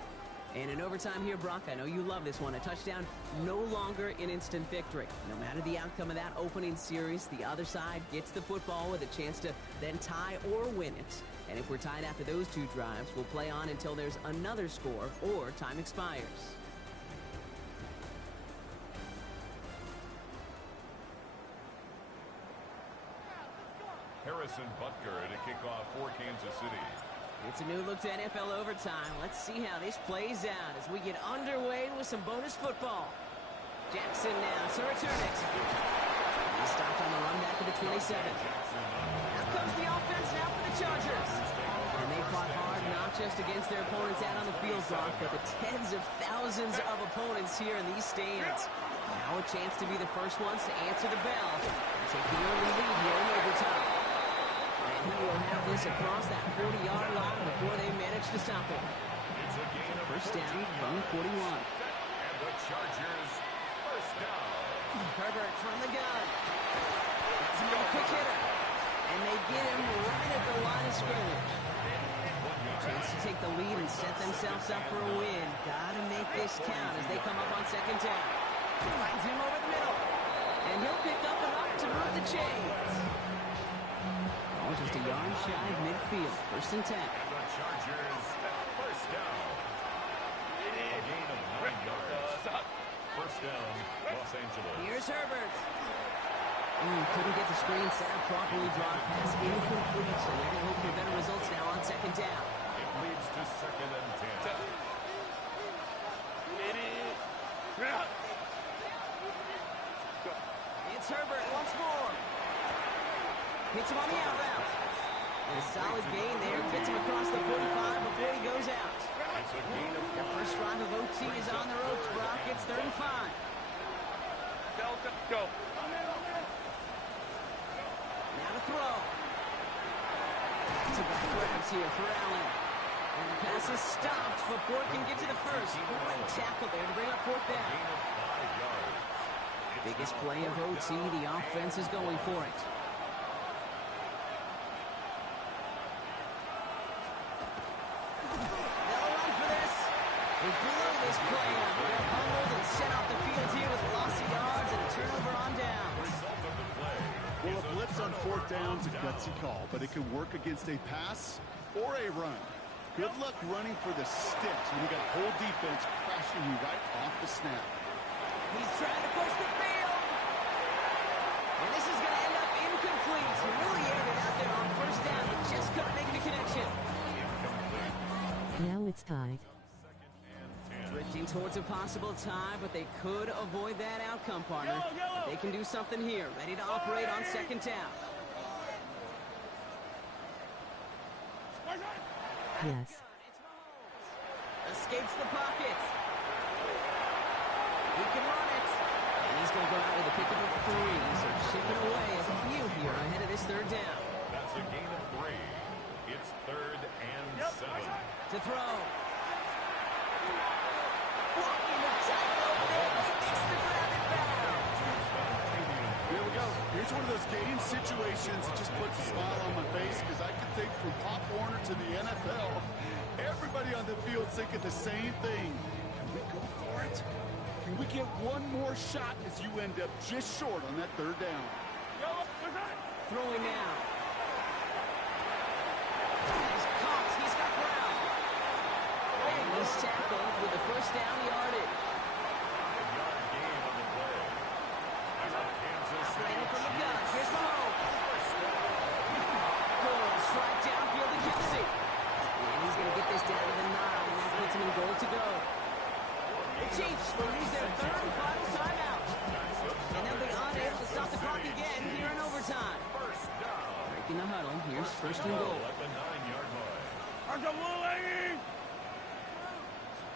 And in overtime here, Brock, I know you love this one. A touchdown, no longer an instant victory. No matter the outcome of that opening series, the other side gets the football with a chance to then tie or win it. And if we're tied after those 2 drives, we'll play on until there's another score or time expires. Harrison Butker to kick off for Kansas City. It's a new look to NFL overtime. Let's see how this plays out as we get underway with some bonus football. Jackson now to return it. He stopped on the run back to the 27. Now comes the offense now for the Chargers. And they fought hard not just against their opponents out on the field, Brock, but the tens of thousands of opponents here in these stands. Now a chance to be the first ones to answer the bell and take the early lead here in overtime. And he will have this across that 40-yard line before they manage to stop him. It's a gain of First down from the 41. And the Chargers first down. Herbert from the gun. That's a quick hitter. And they get him right at the line of scrimmage. Chance to take the lead and set themselves up for a win. Gotta make this count as they come up on second down. Finds him over the middle. And he'll pick up enough to move the chains. Oh, just a yard shy of midfield. First and 10. And the Chargers, first down. A gain of 9 yards. First down, Los Angeles. Here's Herbert. Couldn't get the screen set up properly. Drawn pass incomplete. So they're going to hope for better results now on second down. It leads to second and 10. It's Herbert once more. Hits him on the out route. And a solid gain there. Gets him across the 45 before he goes out. It's a gain of The first drive of OT is on the ropes, Brock. It's 3rd and 5. Go. Now to throw. It's about the grabs here for Allen. And the pass is stopped before it can get to the first. Great tackle there to bring up 4th down. gain of 5 yards. Biggest play of OT. The offense is going for it. They'll run for this. They blew this play up. They're humbled and sent off the field here with loss of yards and a turnover on downs. Result of the play. Well, a blitz on 4th down is a gutsy call, but it can work against a pass or a run. Good luck running for the sticks when you got a whole defense crashing you right off the snap. He's trying to push the field. And this is going to end up incomplete. He really aired it out there on 1st down, but just couldn't make the connection. Now it's tied. Drifting towards a possible tie, but they could avoid that outcome, partner. They can do something here. Ready to operate on 2nd down. Yes. Escapes the pocket. He can run it. And he's going to go out with a pick of 3. So chipping away as a few here ahead of this 3rd down. That's a gain of 3. It's 3rd and 7. To throw. Blocking the tackle over there. Makes the grab and bound. Here we go. Here's one of those game situations that just puts a smile on my face because I can think from Pop Warner to the NFL, everybody on the field thinking the same thing. Can we go for it? Can we get one more shot as you end up just short on that 3rd down? Throwing now. He's caught. He's got ground. And he's tackled with the 1st down yardage. 5-yard gain on the play. Operating from the gun. Here's Mahomes. Goes right downfield to Kelsey. And he's going to get this down to the 9, and that puts him in goal to go. The Chiefs will use their 3rd and final timeout. And they'll be unable to stop the clock again here in overtime. First down. Breaking the huddle. Here's 1st and goal. At the 9-yard line.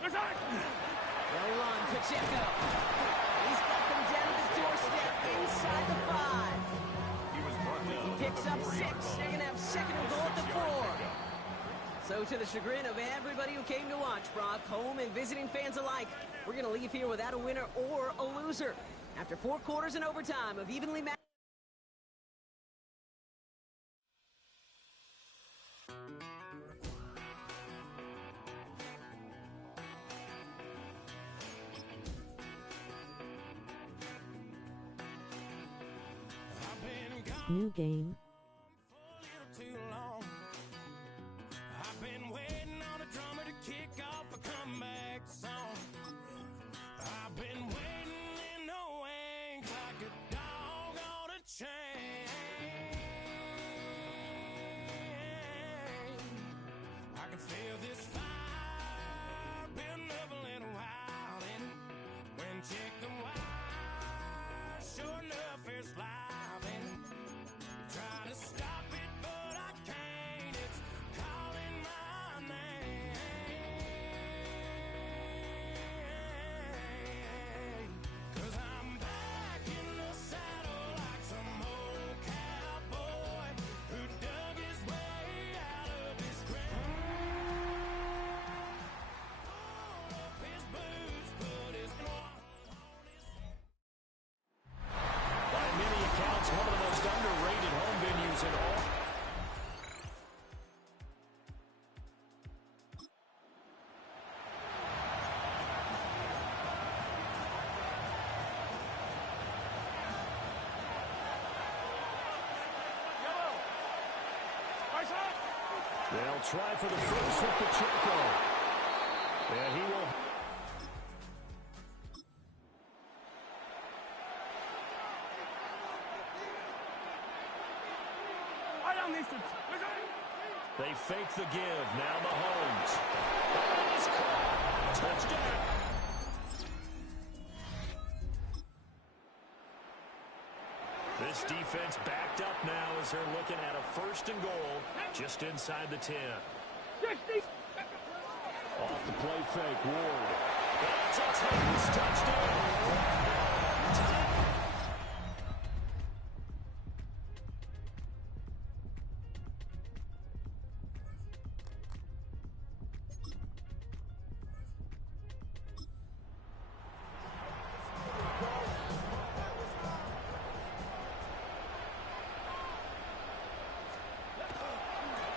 They'll run. Pacheco. He's got them down at the doorstep inside the 5. He was brought down. He picks up 6. They're going to have 2nd and goal at the 4. So to the chagrin of everybody who came to watch, Brock, home and visiting fans alike, we're going to leave here without a winner or a loser. After 4 quarters and overtime of evenly matched. New game. I've been waiting on a drummer to kick off a comeback song. I've been waiting in the wings like a dog on a chain. I can feel this fire building up a little wild in it. When chicken wire, sure enough, it's live in it. Try to stop it, but I can't. It's calling my name. 'Cause I'm back in the saddle like some old cowboy who dug his way out of his grave. They'll try for the first with Pacheco. And he will... They fake the give. Now Mahomes. And he's caught. Touchdown. This defense backed up now as they're looking at a 1st and goal just inside the 10. Off the play fake, Ward. That's a Titans touchdown.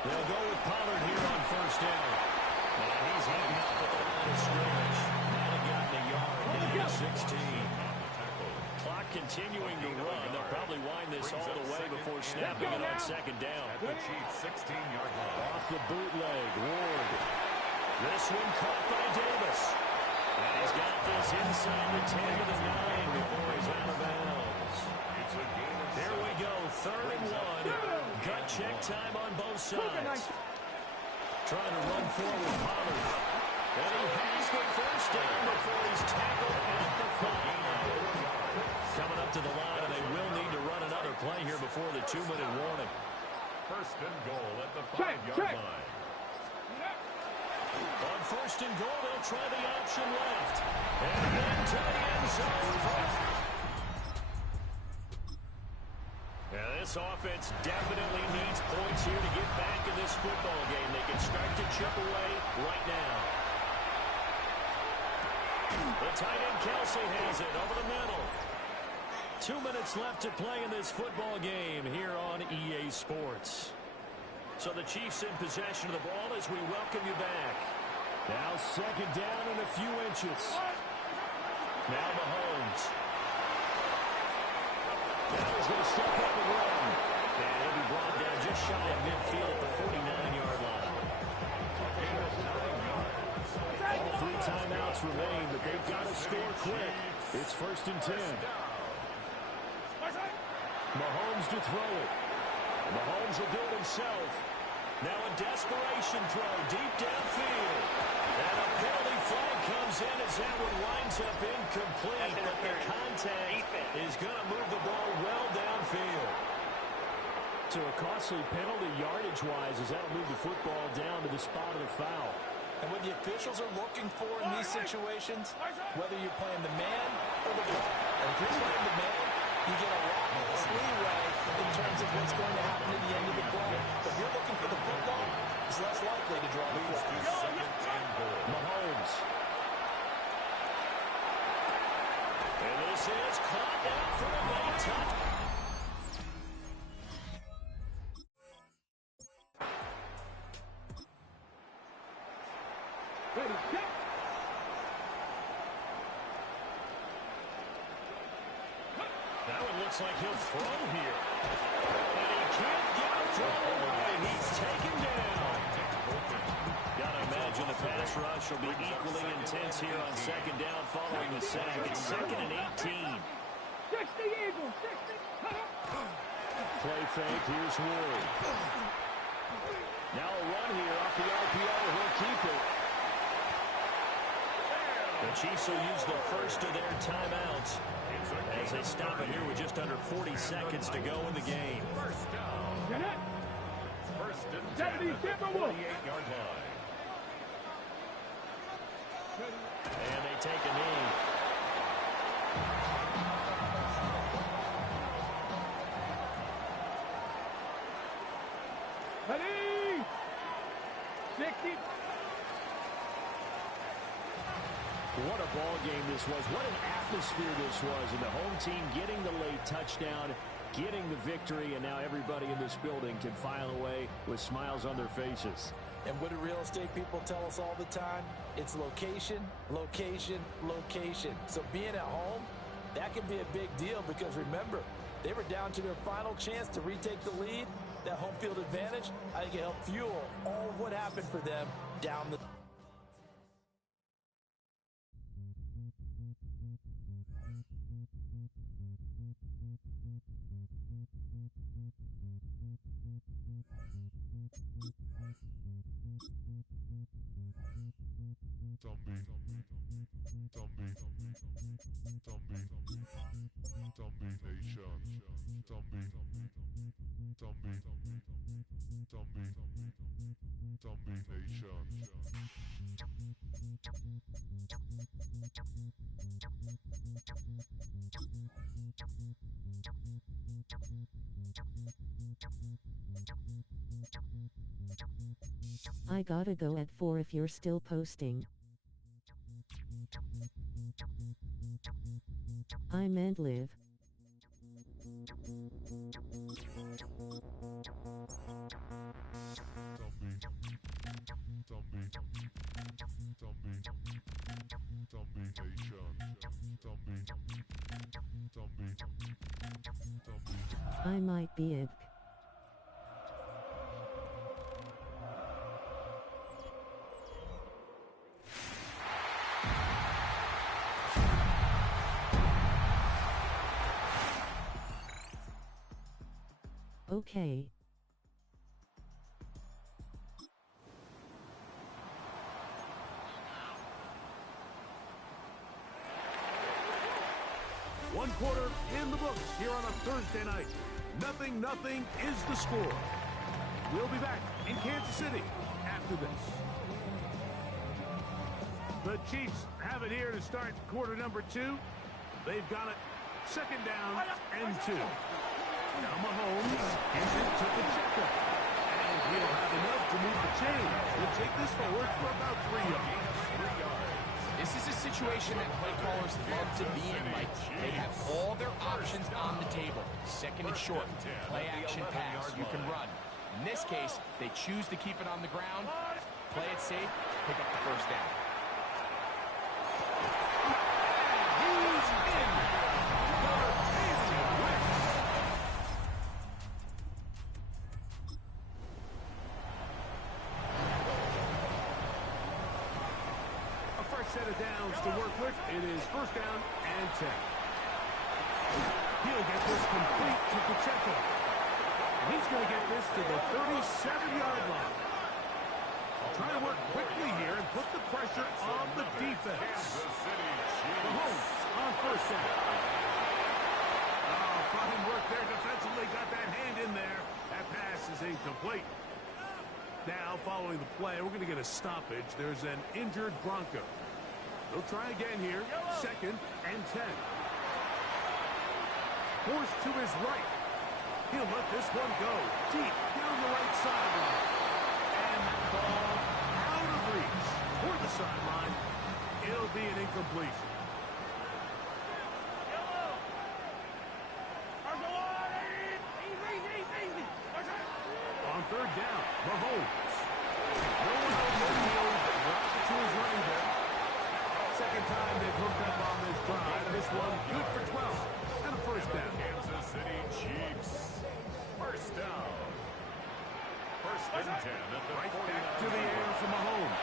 They'll go with Pollard here on 1st down. And he's hanging up at the line of scrimmage. Might have gotten a yard down to 16. Clock continuing to run. They'll probably wind this all the way before snapping it on 2nd down. At the Chiefs' 16-yard line. Off the bootleg, Ward. This one caught by Davis. And he's got this inside the 10 to the 9 before he's out of bounds. Here we go, 3rd and 1. Gut check time on both sides. Trying to run forward, Pollard. And he has the 1st down before he's tackled at the 5. Coming up to the line, and they will need to run another play here before the 2-minute warning. 1st and goal at the 5-yard line. On 1st and goal, they'll try the option left. And then to the end zone. Now, this offense definitely needs points here to get back in this football game. They can start to chip away right now. The tight end Kelsey has it over the middle. 2 minutes left to play in this football game here on EA Sports. So the Chiefs in possession of the ball as we welcome you back. Now 2nd down and a few inches. Now Mahomes. Now he's going to step up and run. And he'll be brought down just shy of midfield at the 49-yard line. All 3 timeouts remain, but they've got to score quick. It's 1st and 10. Mahomes to throw it. Mahomes will do it himself. Now a desperation throw deep downfield. And a penalty flag comes in as that one winds up incomplete. But the contact is going to move the ball well downfield. So a costly penalty yardage-wise as that'll move the football down to the spot of the foul. And what the officials are looking for in these situations, whether you're playing the man or the ball, and if you're playing the man, you get a lot less leeway in terms of what's going to happen at the end of the play. But if you're looking for the football, it's less likely to draw the flag. Mahomes. And this is caught down for a late touch. That one looks like he'll throw here. And he can't get a throw away. He's taken down. Got to imagine the pass rush will be equally intense here on 2nd down following the sack. It's 2nd and 18. Play fake. Here's Ward. Now a run here off the RPO. He'll keep it. The Chiefs will use the first of their timeouts as they stop it here with just under 40 seconds to go in the game. 1st down. 1st and 10 at the 48-yard line. And they take a knee. Ready? 60. What a ball game this was. What an atmosphere this was. And the home team getting the late touchdown, getting the victory, and now everybody in this building can file away with smiles on their faces. And what do real estate people tell us all the time? It's location, location, location. So being at home, that can be a big deal because remember, they were down to their final chance to retake the lead, that home field advantage, I think it helped fuel all of what happened for them down the... I gotta go at 4 if you're still posting. I meant live. I might be it. Okay. One quarter in the books here on a Thursday night. 0-0 is the score. We'll be back in Kansas City after this. The Chiefs have it here to start quarter number 2. They've got it 2nd down and 2. Now Mahomes gives it to Pacheco. And he'll have enough to move the chain. He'll take this forward for about 3 yards. This is a situation that play callers love to be in, Mike. They have all their options on the table. 2nd and short, play action pass, you can run. In this case, they choose to keep it on the ground, play it safe, pick up the 1st down. He's in. Set of downs to work with. It is 1st down and 10. He'll get this complete to Pacheco. And he's going to get this to the 37-yard line. Trying to work quickly here and put the pressure on the defense. Mahomes on 1st down. Oh, fine work there defensively. Got that hand in there. That pass is incomplete. Now, following the play, we're going to get a stoppage. There's an injured Bronco. He'll try again here. 2nd and 10. Forced to his right. He'll let this one go deep down the right sideline. And that ball out of reach for the sideline. It'll be an incompletion. On 3rd down, Mahomes. No one out there. He'll drop it to his running back. 2nd time they've hooked up on this drive. This one good for 12 and a 1st down. Kansas City Chiefs. 1st down. 1st and 10 at the right 49. back to the air for Mahomes.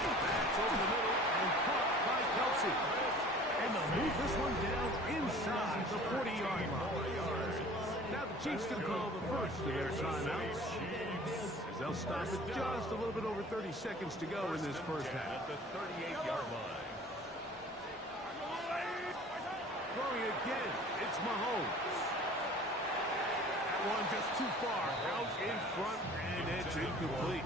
That's over the middle and caught by Kelsey. And they'll move this one down inside the 40-yard line. Now the Chiefs can call the first of their timeouts. They'll stop it just a little bit over 30 seconds to go in this 1st half. At the 38-yard line. Throwing again, it's Mahomes. That one just too far out in front, and it's incomplete.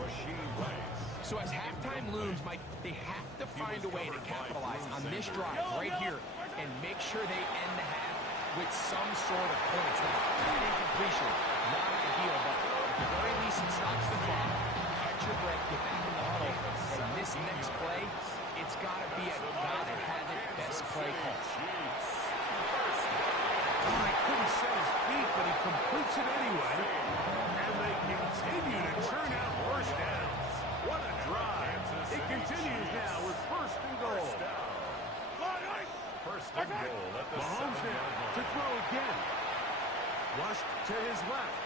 So as halftime looms, Mike, they have to find a way to capitalize on this drive right here and make sure they end the half with some sort of points. Now, incompletion, not ideal, but at the very least, it stops the clock. Catch your breath, get back in the huddle. And this next play, it's got to be a gotta-have-it best play call. Oh, he couldn't set his feet, but he completes it anyway. And they continue to churn out 1st downs. What a drive. It continues now with 1st and goal. 1st and goal at the Mahomes 7-yard now line. to throw again. Flushed to his left.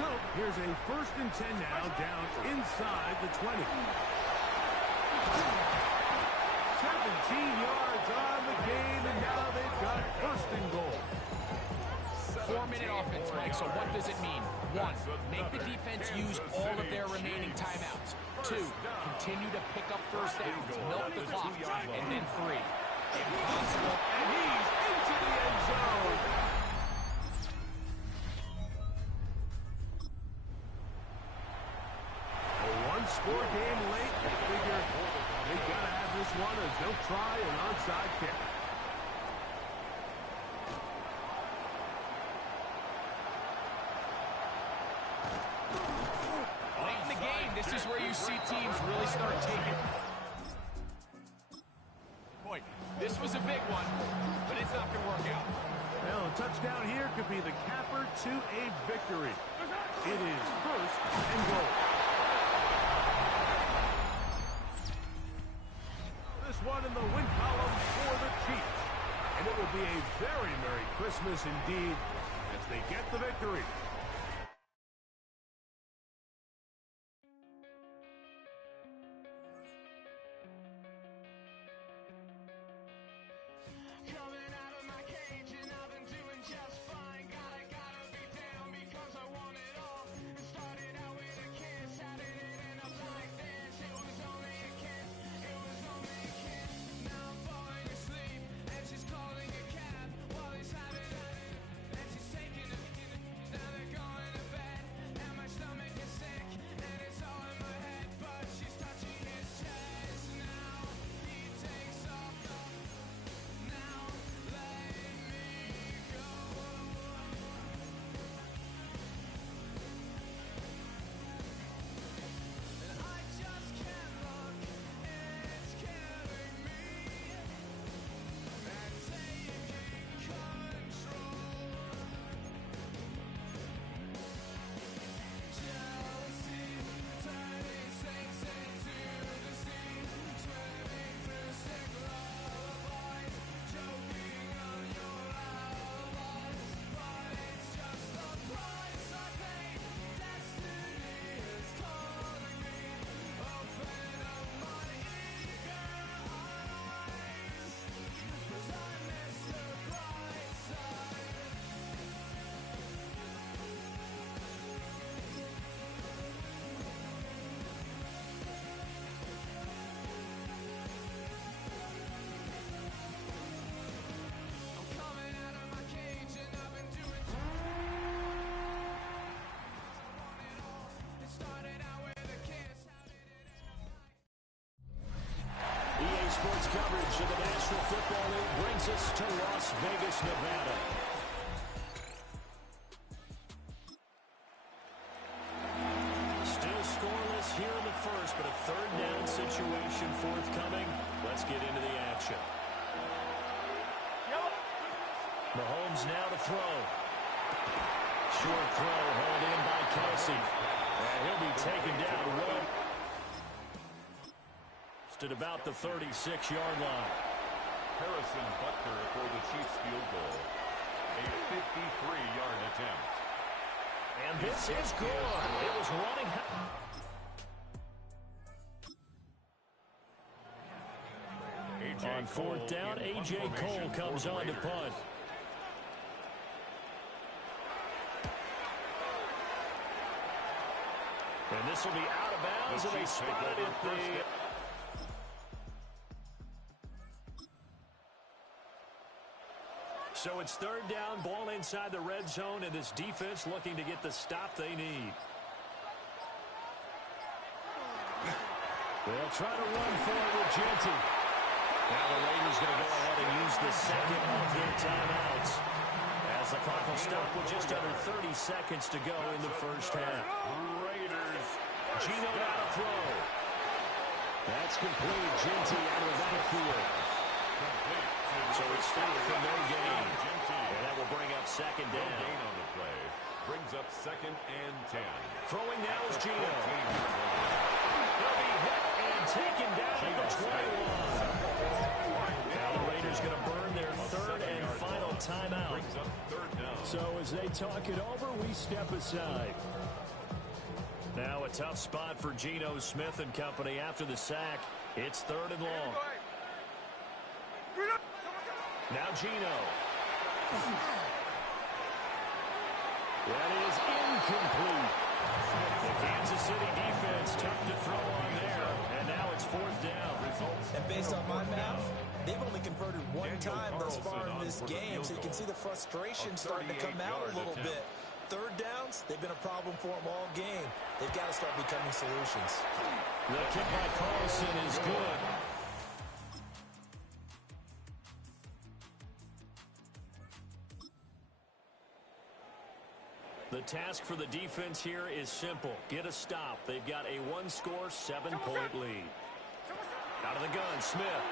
So here's a 1st and 10 now, down inside the 20. 17 yards on the game, and now they've got 1st and goal. 4-minute offense, Mike, so what does it mean? 1, make the defense use all of their remaining timeouts. 2, continue to pick up 1st downs, milk the clock. And then 3, impossible. And he's into the end zone. A one-score game late. They figure they've got to have this one as they'll try an onside kick. Late in the game, this is where you see teams really start taking. Boy, this was a big one, but it's not going to work out. Well, a touchdown here could be the capper to a victory. It is 1st and goal. This one in the win column for the Chiefs. And it will be a very Merry Christmas indeed as they get the victory. Coming out of my cage and I've been doing just fine. Gotta be down because I want it all. It started out with a kiss, how did it end up like this? It was only a kiss, it was only a kiss. Now I'm falling asleep and she's calling a cab while he's having and she's taking a now they're going to bed and my stomach is sick and it's all in my head, but she's touching his chest now. He takes off the now let me go. And I just can't look, it's killing me and taking control. Jealousy turning snakes into the sea, swimming through sick lullabies, choking on your alibis, but it's just the price I pay. Destiny is calling me. Open up my eager eyes, 'cause I miss the bright side. I'm coming out of my cage and I've been doing I want it all. It started out with a kiss. How did it end up like EA Sports coverage of the National Football League brings us to Las Vegas, Nevada. Still scoreless here in the first, but a 3rd down situation forthcoming. Let's get into the action. Mahomes now to throw. Short throw hauled in by Kelsey. And he'll be taken down one. Stood about the 36-yard line. Harrison Butker for the Chiefs field goal. A 53-yard attempt. And this is good. It was running. On 4th down, A.J. Cole comes on to punt. And this will be out of bounds, and they spotted it at the... So it's 3rd down, ball inside the red zone, and this defense looking to get the stop they need. They'll try to run for it with Genty. Now the Raiders going to go ahead and use the 2nd of their timeouts, as the clock will stop with just under 30 seconds to go in the first half. Raiders. Gino now to throw. That's complete. Genty out of the backfield. So it's stopped for no gain. And that will bring up 2nd down. Gain on the play. Brings brings up 2nd and 10. Throwing now is Gino. He'll be hit and taken down at the 21. Now the Raiders going to burn their 3rd and final timeout. Brings up 3rd down. So as they talk it over, we step aside. Now a tough spot for Geno Smith and company after the sack. It's 3rd and long. Now Geno. That is incomplete. The Kansas City defense tough to throw on there, and now it's 4th down. And based on my math, they've only converted one time thus far in this game, so you can see the frustration starting to come out a little bit. 3rd downs, they've been a problem for them all game. They've got to start becoming solutions. The kick by Carlson is good. The task for the defense here is simple. Get a stop. They've got a 1-score, 7-point lead. Out of the gun, Smith.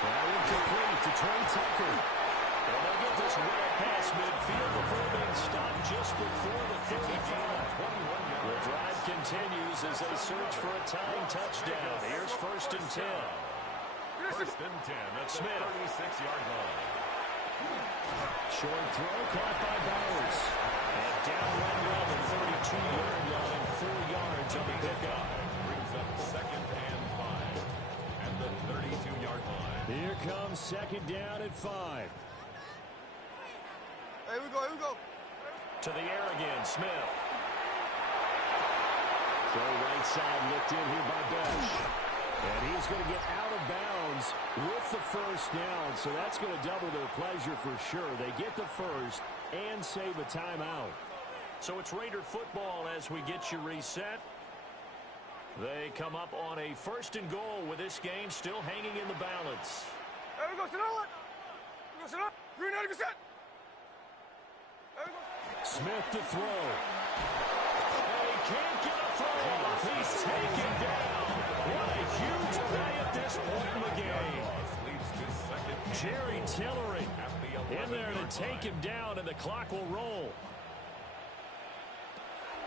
Now incomplete to Trey Tucker. And they'll get this right past midfield before being stopped just before the 35. The drive continues as they search for a tying touchdown. Here's 1st and 10. 1st and 10 at the 36-yard line. Short throw caught by Bowers. And down one around the 32-yard line, 4 yards on the pickup. Brings up 2nd and 5 at the 32-yard line. Here comes 2nd down at 5. Here we go. To the air again, Smith. Throw right side looked in here by Besh. And he's going to get out of bounds with the 1st down, so that's going to double their pleasure for sure. They get the 1st and save a timeout. So it's Raider football as we get you reset. They come up on a 1st and goal with this game still hanging in the balance. There we go, sit down. Green 90%. Smith to throw. They can't get a throw off. He's taken down. What a huge play at this point in the game. Jerry Tillery in there to take him down, and the clock will roll.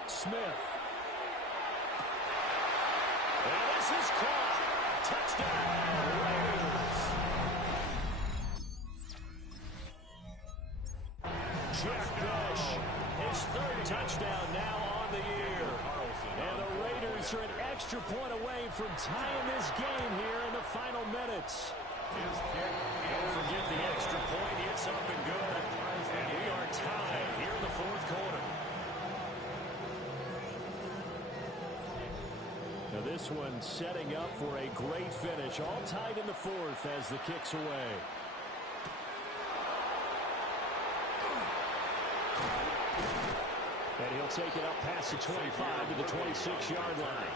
Smith. And this is caught. Touchdown, Raiders. Jack Bush, his 3rd touchdown now on the year. And the Raiders are an extra point away from tying this game here in the final minutes. Don't forget the extra point. It's up and good. And we are tied here in the 4th quarter. Now this one setting up for a great finish. All tied in the 4th as the kick's away. And he'll take it up past the 25 to the 26-yard line.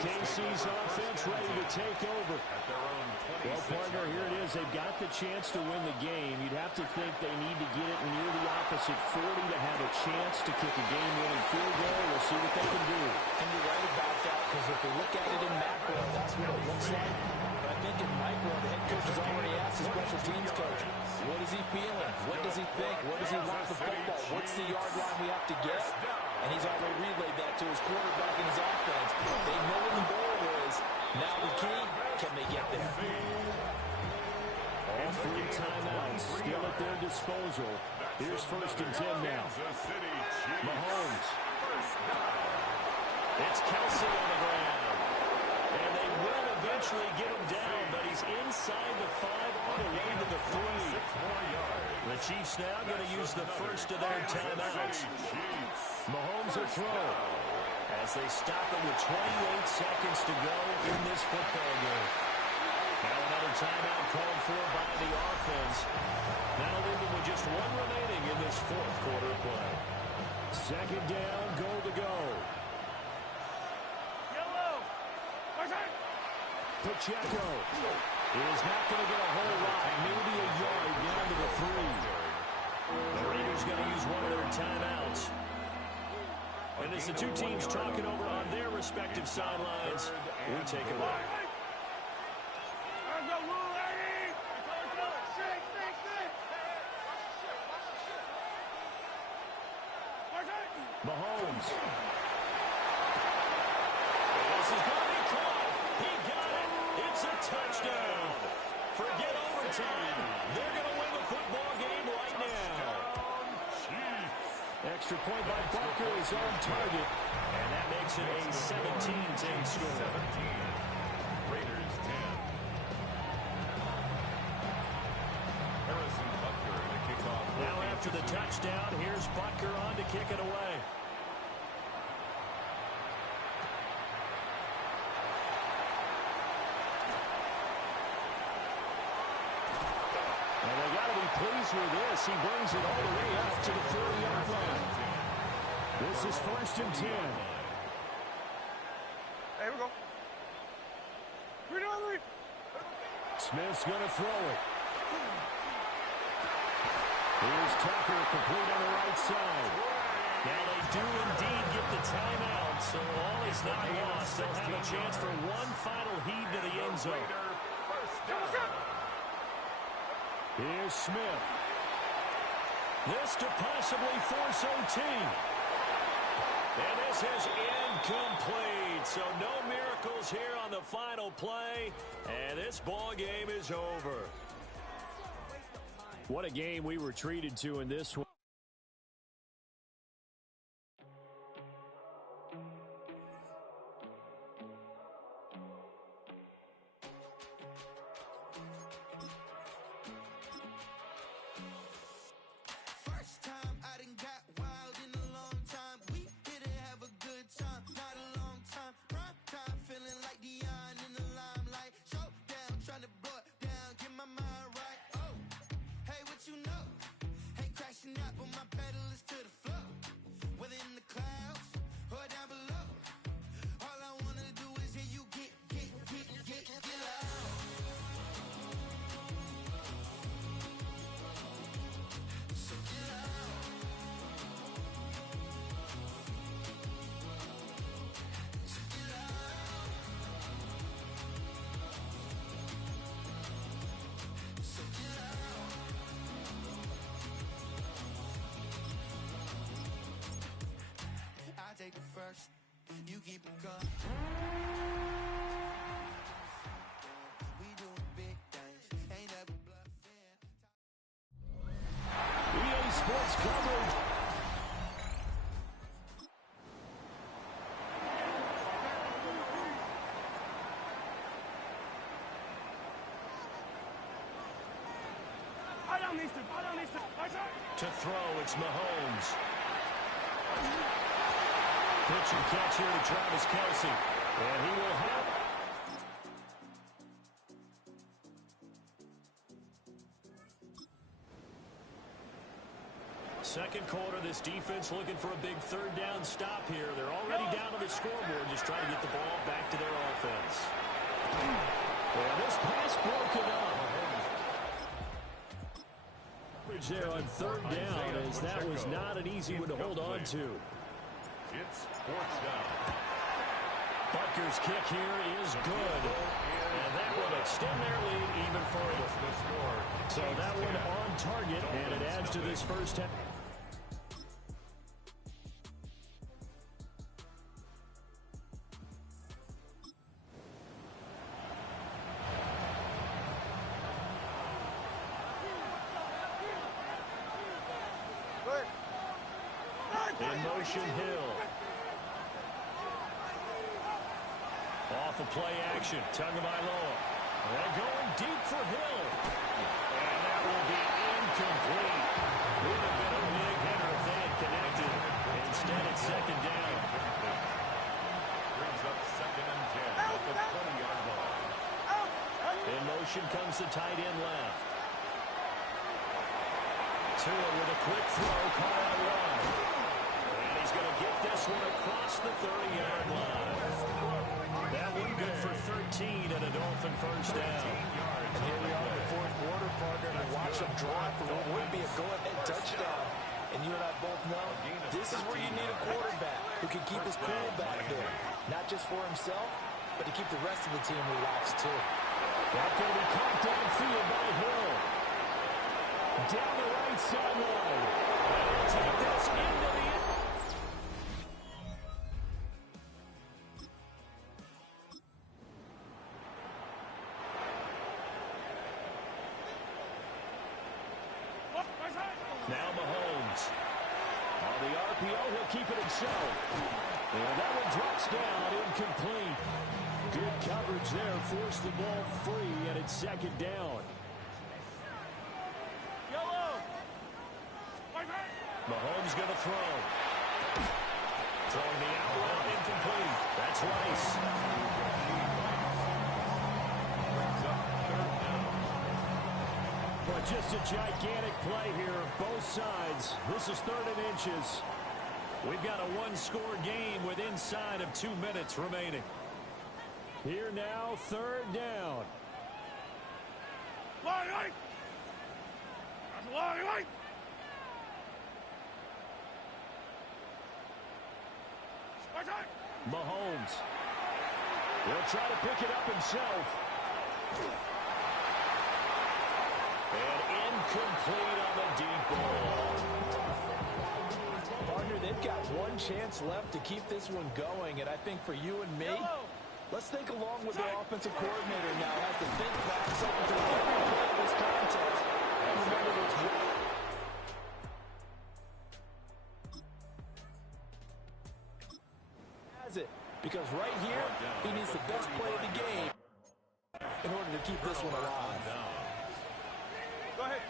KC's offense ready to take over. Well, partner, here it is. They've got the chance to win the game. You'd have to think they need to get it near the opposite 40 to have a chance to kick a game-winning field goal. We'll see what they can do. And you're right about that, because if they look at it in macro, that's what it looks like. But I think in micro, the head coach has already asked the special teams coach, what is he feeling? What does he think? What does he want the football? What's the yard line we have to get? And he's already relayed that to his quarterback and his offense. They know what the goal is. Now the key, can they get there? All 3 timeouts still at their disposal. Here's 1st and 10 now. Mahomes. It's Kelsey on the ground. And they will eventually get him down, but he's inside the 5 on the way to the 3. The Chiefs now going to use the 1st of their timeouts. Mahomes will throw as they stop him with 28 seconds to go in this football game. Now another timeout called for by the offense. That'll leave them with just 1 remaining in this 4th quarter of play. 2nd down, goal to go. Pacheco is not going to get a whole lot, maybe a yard down to the 3. The Raiders going to use one of their timeouts. And as the 2 teams talking over on their respective sidelines, we take a break. Mahomes. This is going to be caught. He got it. It's a touchdown. Forget overtime. They're going to win the football game right now. Extra point by Butker is on target. And that makes it a 17-10 score. 17. Raiders 10. Harrison Butker in a kickoff. Now after the touchdown, here's Butker on to kick it away. And they got to be pleased with this. He brings it all the way up to the 40-yard line. This is 1st and 10. There we go. 3 down 3. Smith's going to throw it. Here's Tucker, complete on the right side. Now they do indeed get the timeout, so all is not lost. They'll have a chance for one final heave to the end zone. Here's Smith. This to possibly force OT. And this is incomplete. So no miracles here on the final play. And this ball game is over. What a game we were treated to in this one. First time I done got wild in a long time. We didn't have a good time, not a long time. Prime time, feeling like Dion in the limelight. Showdown, trying to blow it down, get my mind right. Oh, hey, what you know? Ain't crashing out, but my pedal is to the floor. Whether in the clouds or down below, all I wanna do is hear you get loud. So get loud. So get loud. So get loud. I take the first, you keep it coming. We doing big things, ain't never bluffing. EA Sports coverage. To throw, it's Mahomes. Pitch and catch here to Travis Kelce. And he will have... Second quarter, this defense looking for a big third down stop here. They're already down on the scoreboard, just trying to get the ball back to their offense. And this pass broken up. There on third down, as that was not an easy one to hold on to. It's 4th down. Butker's kick here is good. And that will extend their lead even further. So that one on target, and it adds to this first half. In motion, Hill. Off of play action, Tagovailoa. They're going deep for Hill. And that will be incomplete. Would have been a big hitter if they had connected. Instead, it's second down. Brings up 2nd and 10 at the 20-yard line. In motion comes the tight end left. Tua with a quick throw, caught on one. And he's going to get this one across the 30-yard line. That one good for 13 and a Dolphin first down. And here we are in the fourth quarter, partner, and watch them drop for what would be a go-ahead touchdown. And you and I both know this is where you need a quarterback who can keep his cool back there. Not just for himself, but to keep the rest of the team relaxed, too. That's going to be caught downfield by Hill. Down the right sideline. And he'll take this into the end. keep it himself. And that one drops down, incomplete. Good coverage there, forced the ball free, and it's second down. Mahomes going to throw. Throwing the out route, incomplete. That's Rice. But just a gigantic play here, both sides. This is 3rd and inches. We've got a one-score game with inside of 2 minutes remaining. Here now, 3rd down. Mahomes. He'll try to pick it up himself. And incomplete on the deep ball. Partner, they've got one chance left to keep this one going, and I think for you and me, let's think along with their offensive coordinator now has to think back something to every play of this contest and remember what's it, because right here he needs the best play of the game in order to keep this one alive. Go ahead.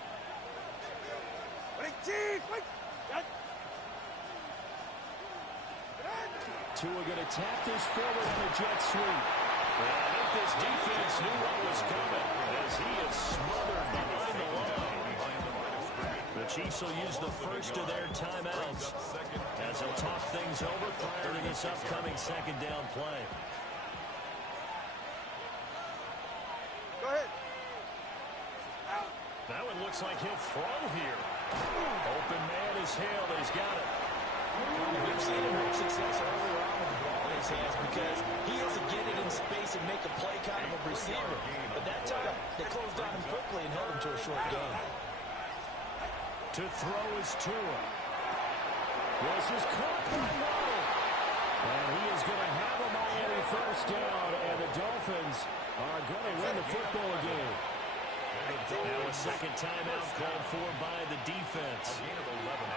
Tua going to tap this forward on a jet sweep. And I think this defense knew what was coming as he is smothered behind the line. The Chiefs will use the first of their timeouts as they'll talk things over prior to this upcoming second down play. Go ahead. Now it looks like he'll throw here. Open man is Hill. He's got it. We've seen him have success earlier on with the ball in his hands because he has to get it in space and make a play kind of a receiver. But that time, they closed on him quickly and held him to a short gain. To throw is Tua. This is caught by Waddle. And he is going to have a Miami first down, and the Dolphins are going to win the football game. Now a second timeout called for by the defense.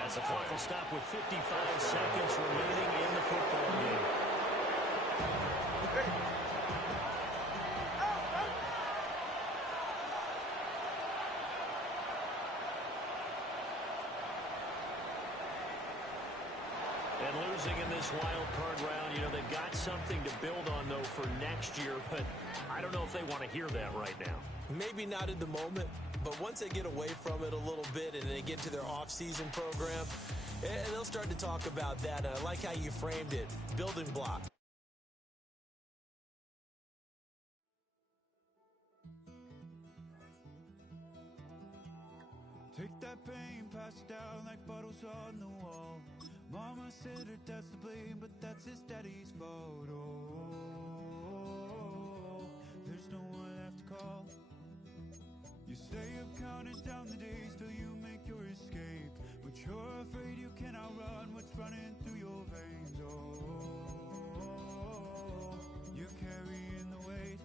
As the clock will stop with 55 seconds remaining in the football game. And losing in this wild card round, you know, they've got something to build on, though, for next year. But I don't know if they want to hear that right now. Maybe not in the moment, but once they get away from it a little bit and they get to their off-season program, they'll start to talk about that. I like how you framed it, building block. Take that pain, pass it down like bottles on the wall. Mama said her dad's to blame, but that's his daddy's fault. Oh, there's no one left to call. You stay up counting down the days till you make your escape, but you're afraid you cannot run what's running through your veins. Oh, you're carrying the weight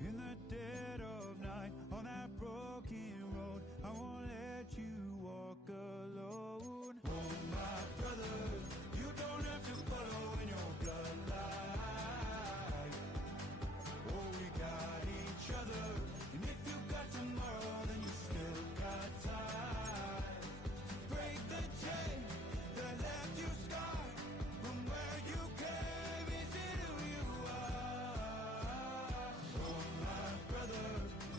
in the dead of night on that broken road. I won't let you walk alone. Oh, my brother, you don't have to follow in your bloodline. Oh, we got each other. And if you got tomorrow, then you still got time. Break the chain that left you scarred from where you came into who you are. Oh, my brother,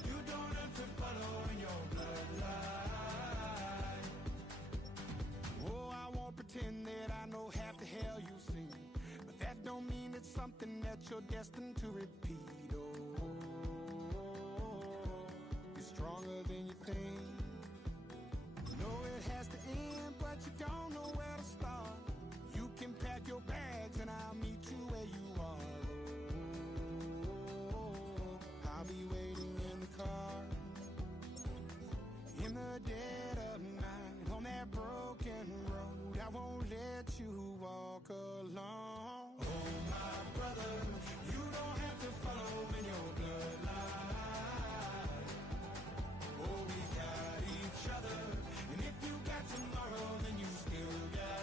you don't have to follow in your bloodline. Oh, I won't pretend that I know half the hell you've seen, but that don't mean it's something that you're destined to repeat. Stronger than you think. You know it has to end, but you don't know where to start. You can pack your bags and I'll meet you where you are. Oh, I'll be waiting in the car in the dead of night on that broken road. I won't let you walk alone. Oh, my brother, you don't have to follow in your bloodline. Oh, we got each other, and if you got tomorrow, then you still got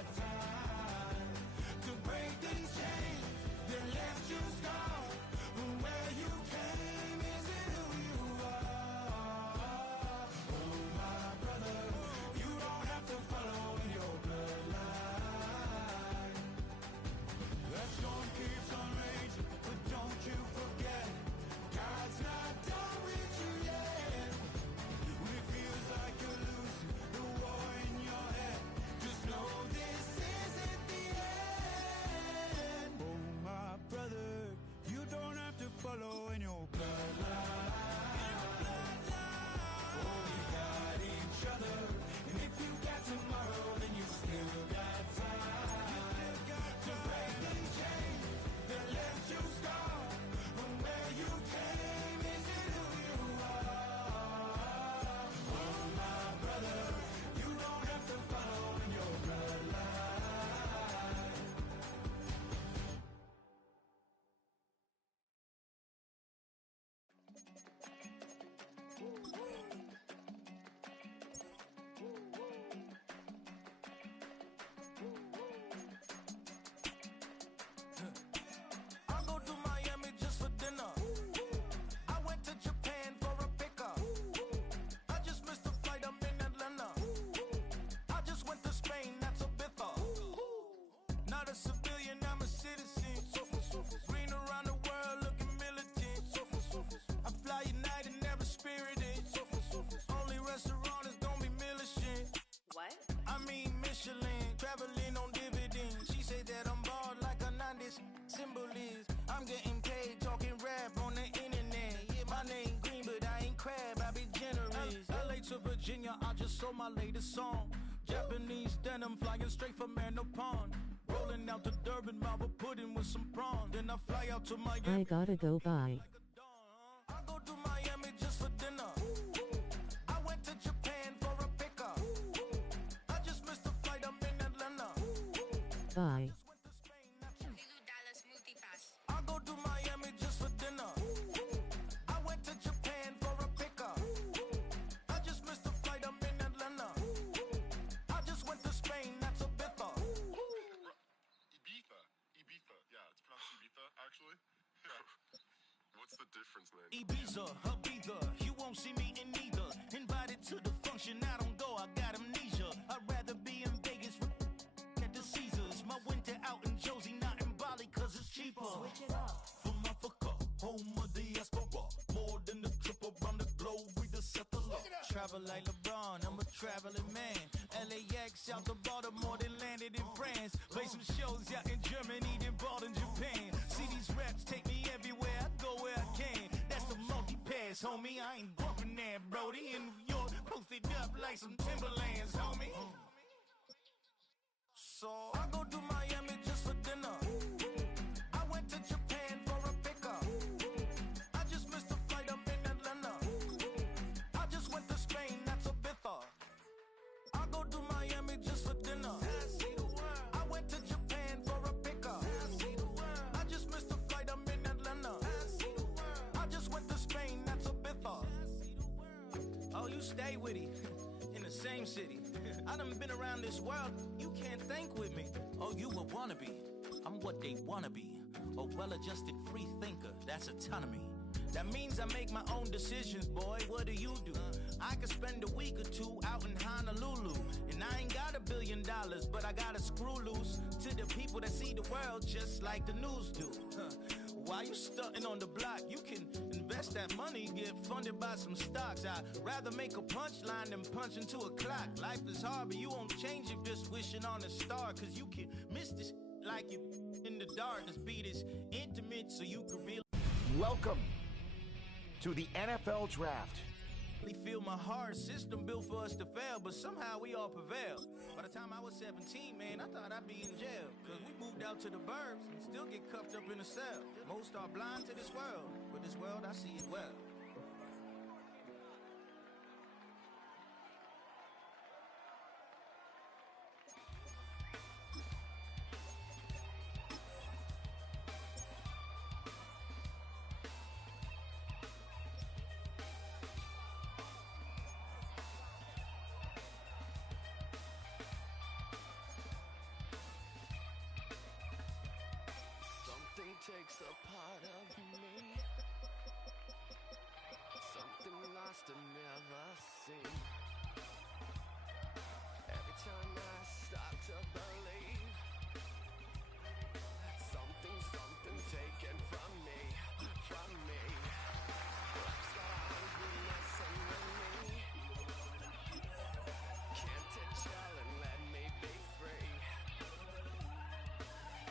I'm getting paid, talking rap on the internet. Yeah, my name Green, but I ain't crab, I be generous. LA to Virginia, I just sold my latest song. Japanese denim, flying straight from Manapon. Rolling out to Durban, Malva pudding with some prawn. Then I fly out to Miami. I gotta go, bye. I go to Miami just for dinner. I went to Japan for a pickup. I just missed a flight, I'm in Atlanta. Bye. I go to Miami just for dinner. I went to Japan for a pickup. I just missed a flight, I'm in Atlanta. I just went to Spain, that's a Ibiza. Ibiza. Yeah, it's pronounced Ibiza, actually. What's the difference, man? Ibiza, Ibiza, you won't see me in neither. Invited to the function, I don't go, I got amnesia. I'd rather be in Vegas at the Caesars. My winter out in Josie, not in Bali, cause it's cheaper. Switch it up. From Africa, home of the diaspora. More than a trip around the globe, we just set the law. Travel like LeBron, I'm a traveling man. LAX out to Baltimore, then landed in France. Play some shows out in Germany, then bought in Japan. See these raps take me everywhere, I go where I can. That's the multi-pass, homie, I ain't bumping that, Brody. In New York, posted up like some Timberlands, homie. So I go to Miami just for dinner. I went to Japan for a pickup. I just missed a flight, I'm in Atlanta. I just went to Spain, that's Ibiza. I go to Miami just for dinner. I went to Japan for a pickup. I just missed a flight, I'm in Atlanta. I just went to Spain, that's Ibiza. Oh, you stay with it. In the same city. I done been around this world, you can't think with me. Oh, you a wannabe, I'm what they wanna be. A well-adjusted free thinker, that's autonomy. That means I make my own decisions, boy, what do you do? I could spend a week or two out in Honolulu. And I ain't got $1 billion, but I got a screw loose to the people that see the world just like the news do. Why you stunting on the block? You can invest that money, get funded by some stocks. I'd rather make a punchline than punch into a clock. Life is hard, but you won't change it just wishing on a star. Cause you can miss this like you in the dark. This beat is intimate, so you can really... Welcome to the NFL Draft. Feel my hard system built for us to fail, but somehow we all prevail. By the time I was 17, man, I thought I'd be in jail. Cause we moved out to the burbs and still get cuffed up in a cell. Most are blind to this world, but this world I see it well. Something takes a part of me. Something lost and never seen. Every time I start to believe, something taken from me, from me. Black scars be messing with me. Can't it chill and let me be free?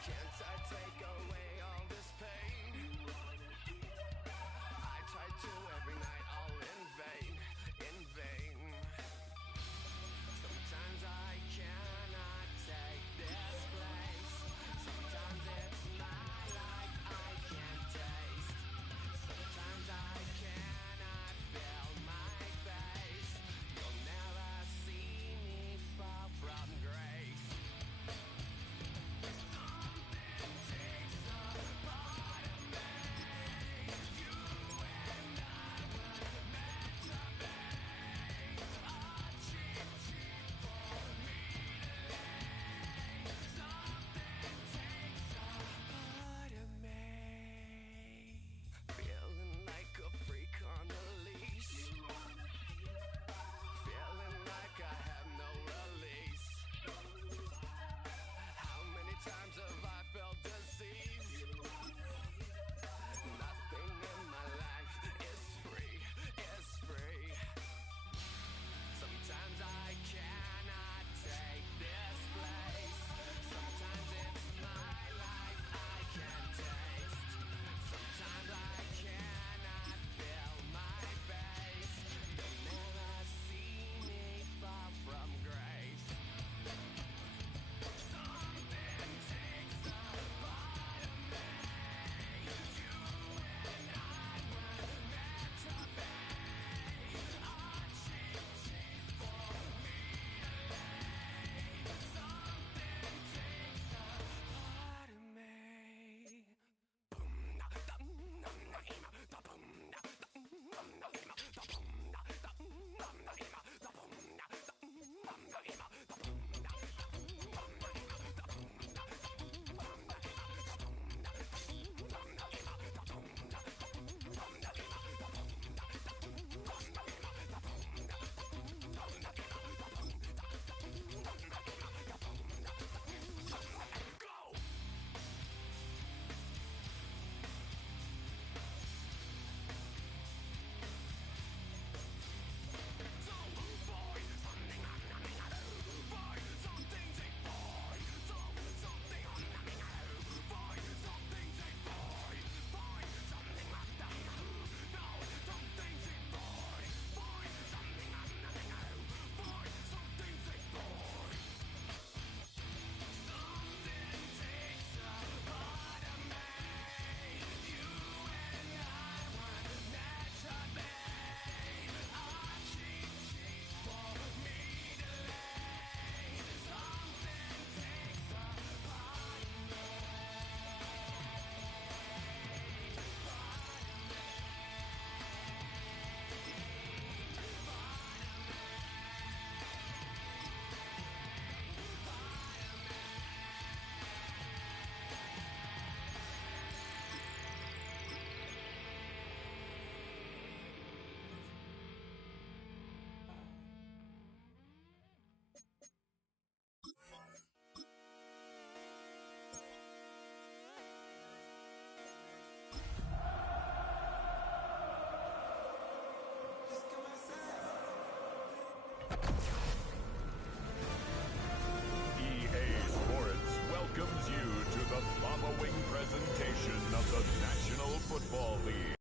Can't I take away all this pain? EA Sports welcomes you to the following presentation of the National Football League.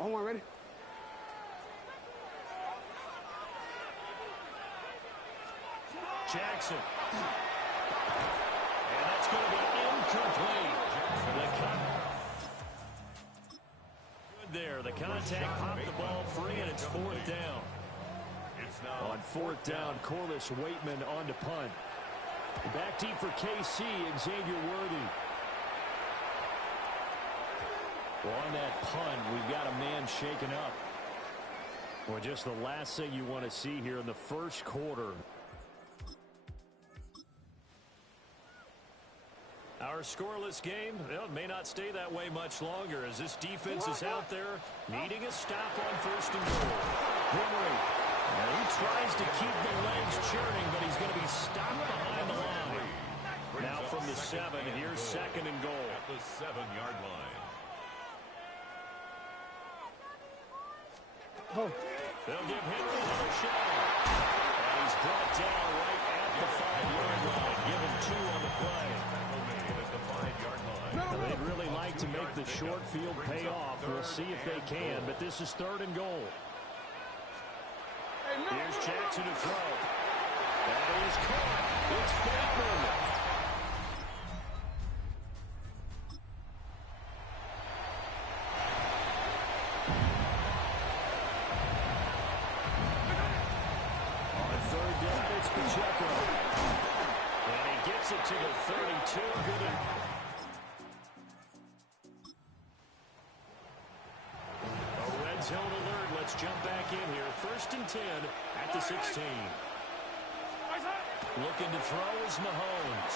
On one, ready? Jackson. And that's going to be incomplete. Good there. The contact popped the ball free, and it's fourth down. On fourth down, Corliss Waitman on to punt. Back deep for KC, Xavier Worthy. Well, on that punt, we've got a man shaken up. Well, just the last thing you want to see here in the first quarter. Our scoreless game, well, it may not stay that way much longer as this defense is out there needing a stop on first and goal. Henry, he tries to keep the legs churning, but he's going to be stopped behind the line. Now from the 7, here's second and goal. At the 7-yard line. They'll give Henry another shot. And he's brought down right at the 5-yard line. Give him 2 on the play. Now, they'd really like to make the short field pay off. We'll see if they can, but this is third and goal. Here's Jackson to throw. That is caught. It's Bateman. On third down, it's Pacheco. And he gets it to the 32. Good enough. Zone alert. Let's jump back in here. First and 10 at the 16. Looking to throw is Mahomes.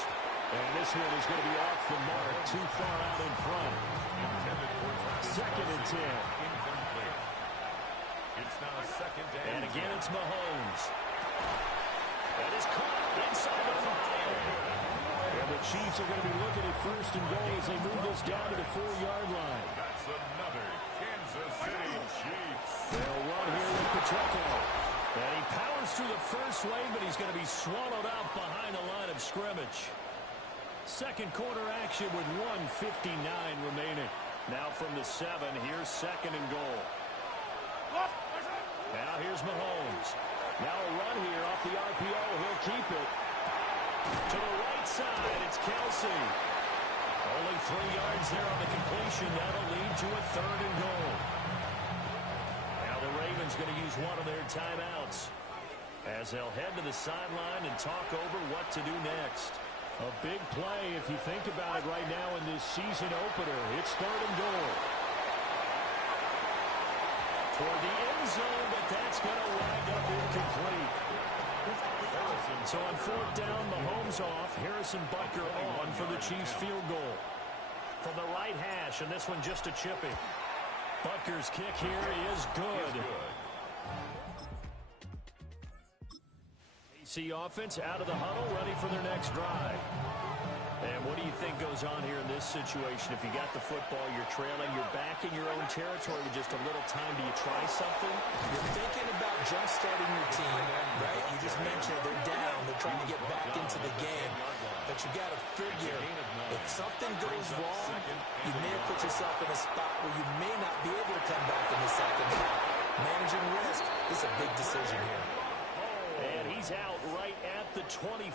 And this one is going to be off the mark. Too far out in front. Second and 10. It's now second down. And again, it's Mahomes. That is caught inside the 5. And the Chiefs are going to be looking at first and goal as they move this down to the 4-yard line. That's another Kansas City Chiefs. They'll run here with Pacheco. And he powers through the first wave, but he's going to be swallowed up behind the line of scrimmage. Second quarter action with 1:59 remaining. Now from the 7, here's second and goal. Now here's Mahomes. Now a run here off the RPO. He'll keep it. To the right side, it's Kelsey. Only 3 yards there on the completion. That'll lead to a third and goal. Now the Ravens going to use one of their timeouts as they'll head to the sideline and talk over what to do next. A big play if you think about it right now in this season opener. It's third and goal. Toward the end zone, but that's going to wind up incomplete. So on fourth down, Mahomes off. Harrison Butker on for the Chiefs field goal. From the right hash, and this one just a chipping. Butker's kick here is good. AC offense out of the huddle, ready for their next drive. And what do you think goes on here in this situation? If you got the football, you're trailing, you're back in your own territory with just a little time. Do you try something? You're thinking about jump-starting your team, right? You just mentioned they're down. They're trying to get back into the game. But you got to figure, if something goes wrong, you may have put yourself in a spot where you may not be able to come back in the second half. Managing risk is a big decision here. And he's out right at the 25.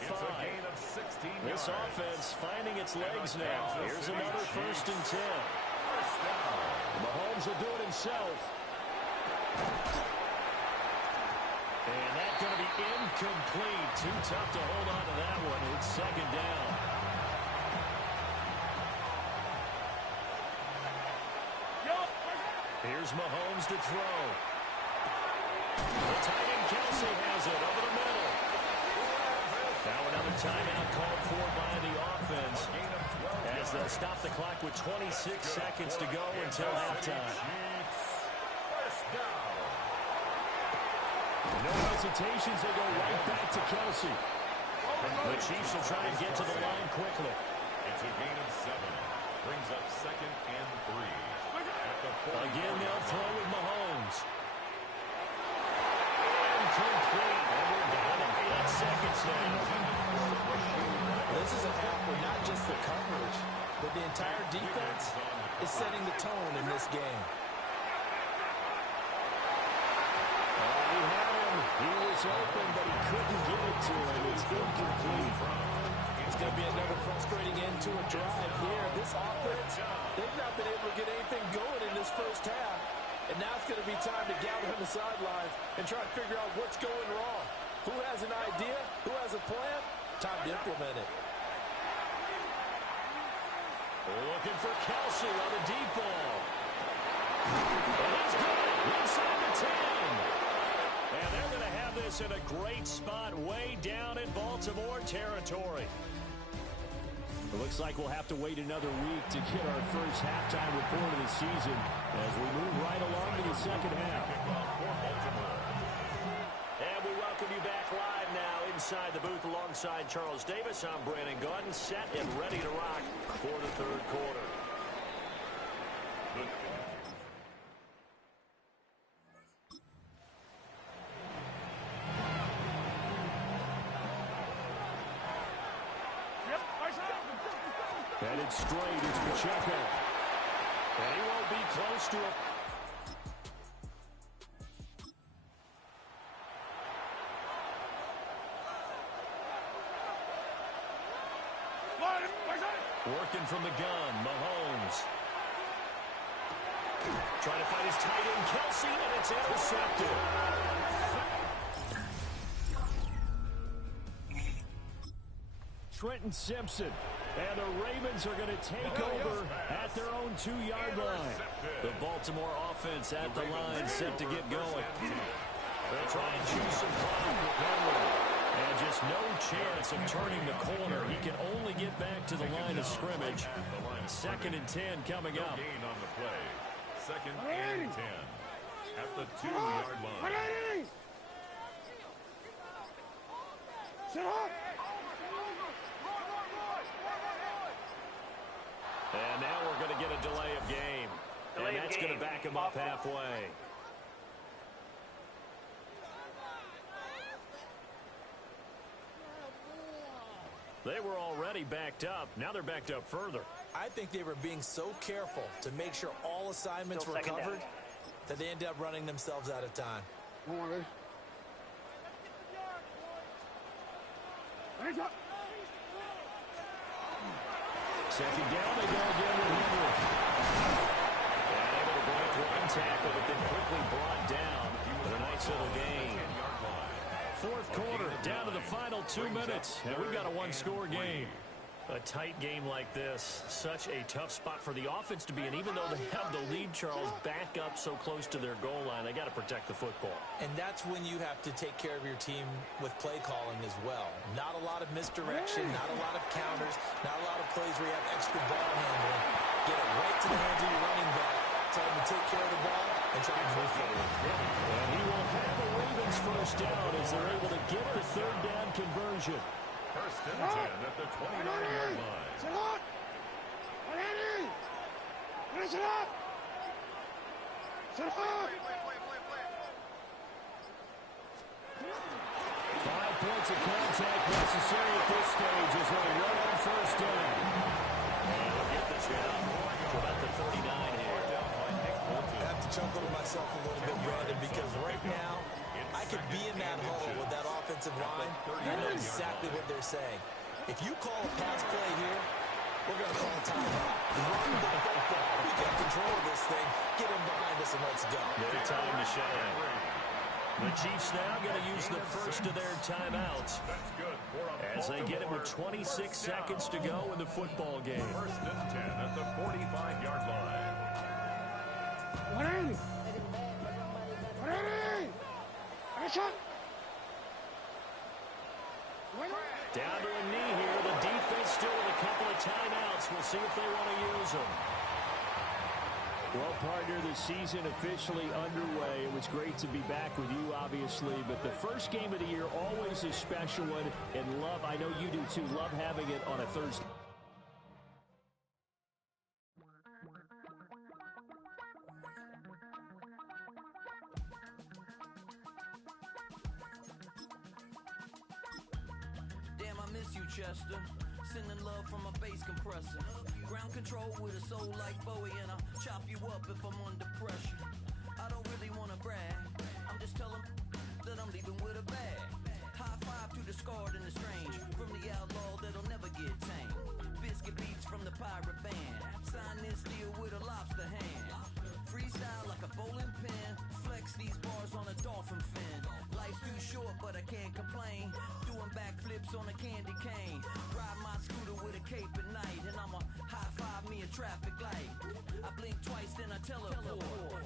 This offense finding its legs now. Here's another first and 10. Mahomes will do it himself. And that's going to be incomplete. Too tough to hold on to that one. It's second down. Here's Mahomes to throw. The tight end Kelsey has it over the middle. Now another timeout called for by the offense as they'll stop the clock with 26 seconds to go until halftime. No hesitations, they go right back to Kelsey. The Chiefs will try and get to the line quickly. It's a gain of 7. Brings up 2nd and 3. At the Again, they'll throw with Mahomes. Incomplete. And we're down to 8 seconds now. This is a half where not just the coverage, but the entire defense is setting the tone in this game. He had him. He was open, but he couldn't get it to him. It's incomplete. It's going to be another frustrating end to a drive here. This offense, they've not been able to get anything going in this first half. And now it's going to be time to gather on the sidelines and try to figure out what's going wrong. Who has an idea? Who has a plan? Time to implement it. Looking for Kelsey on the deep ball. And he's got it inside the 10. And they're going to have this in a great spot way down in Baltimore territory. It looks like we'll have to wait another week to get our first halftime report of the season as we move right along to the second half. And we welcome you back live now inside the booth alongside Charles Davis. I'm Brandon Gaudin, set and ready to rock for the third quarter. Headed straight, it's Pacheco. And he won't be close to it. Working from the gun, Mahomes. Trying to find his tight end, Kelsey, and it's intercepted. Trenton Simpson. And the Ravens are going to take over at their own 2-yard line. The Baltimore offense at the line set to get going. They'll try and choose some clock with Henry. And just no chance of turning the corner. He can only get back to the line of scrimmage. 2nd and 10 coming up. Gain on the play. 2nd and 10. At the 2-yard line. And now we're going to get a delay of game. And that's going to back him up halfway. They were already backed up. Now they're backed up further. I think they were being so careful to make sure all assignments were covered that they ended up running themselves out of time. Second down, they go again with Henry. And able to break one tackle, but then quickly brought down with a nice little gain. Fourth quarter, down to the final 2 minutes, and we've got a one-score game. A tight game like this, such a tough spot for the offense to be in. Even though they have the lead, Charles, back up so close to their goal line, they got to protect the football. And that's when you have to take care of your team with play calling as well. Not a lot of misdirection, not a lot of counters, not a lot of plays where you have extra ball handling. Get it right to the hands of your running back, tell him to take care of the ball, and try to move forward. And he will have the Ravens first down as they're able to get the third down conversion. 1st and 10 at the 29-yard line. 5 points of contact necessary at this stage as they run on first down. And we'll get this down to about the 39 here. I have to chuckle to myself a little bit, Brandon, because right now, I could be in that huddle with that offensive line, and I know exactly what they're saying. If you call a pass play here, we're going to call a timeout. Run the football. We got control of this thing. Get him behind us and let's go. Their time to shine. The Chiefs now going to use the first of their timeouts as they get it with 26 seconds to go in the football game. 1st and 10 at the 45-yard line. Down to a knee here. The defense still with a couple of timeouts. We'll see if they want to use them. Well, partner, the season officially underway. It was great to be back with you, obviously, but the first game of the year, always a special one. And love, I know you do too, love having it on a Thursday. Chester. Sending love from a bass compressor. Ground control with a soul like Bowie, and I'll chop you up if I'm under pressure. I don't really wanna brag. I'm just telling that I'm leaving with a bag. High five to the scarred and the strange. From the outlaw that'll never get tamed. Biscuit beats from the pirate band. Sign this deal with a lobster hand. Freestyle like a bowling pin. Flex these bars on a dolphin fin. Life's too short, but I can't complain. Doing backflips on a candy cane. Ride my scooter with a cape at night. And I'ma high five me a traffic light. I blink twice, then I teleport.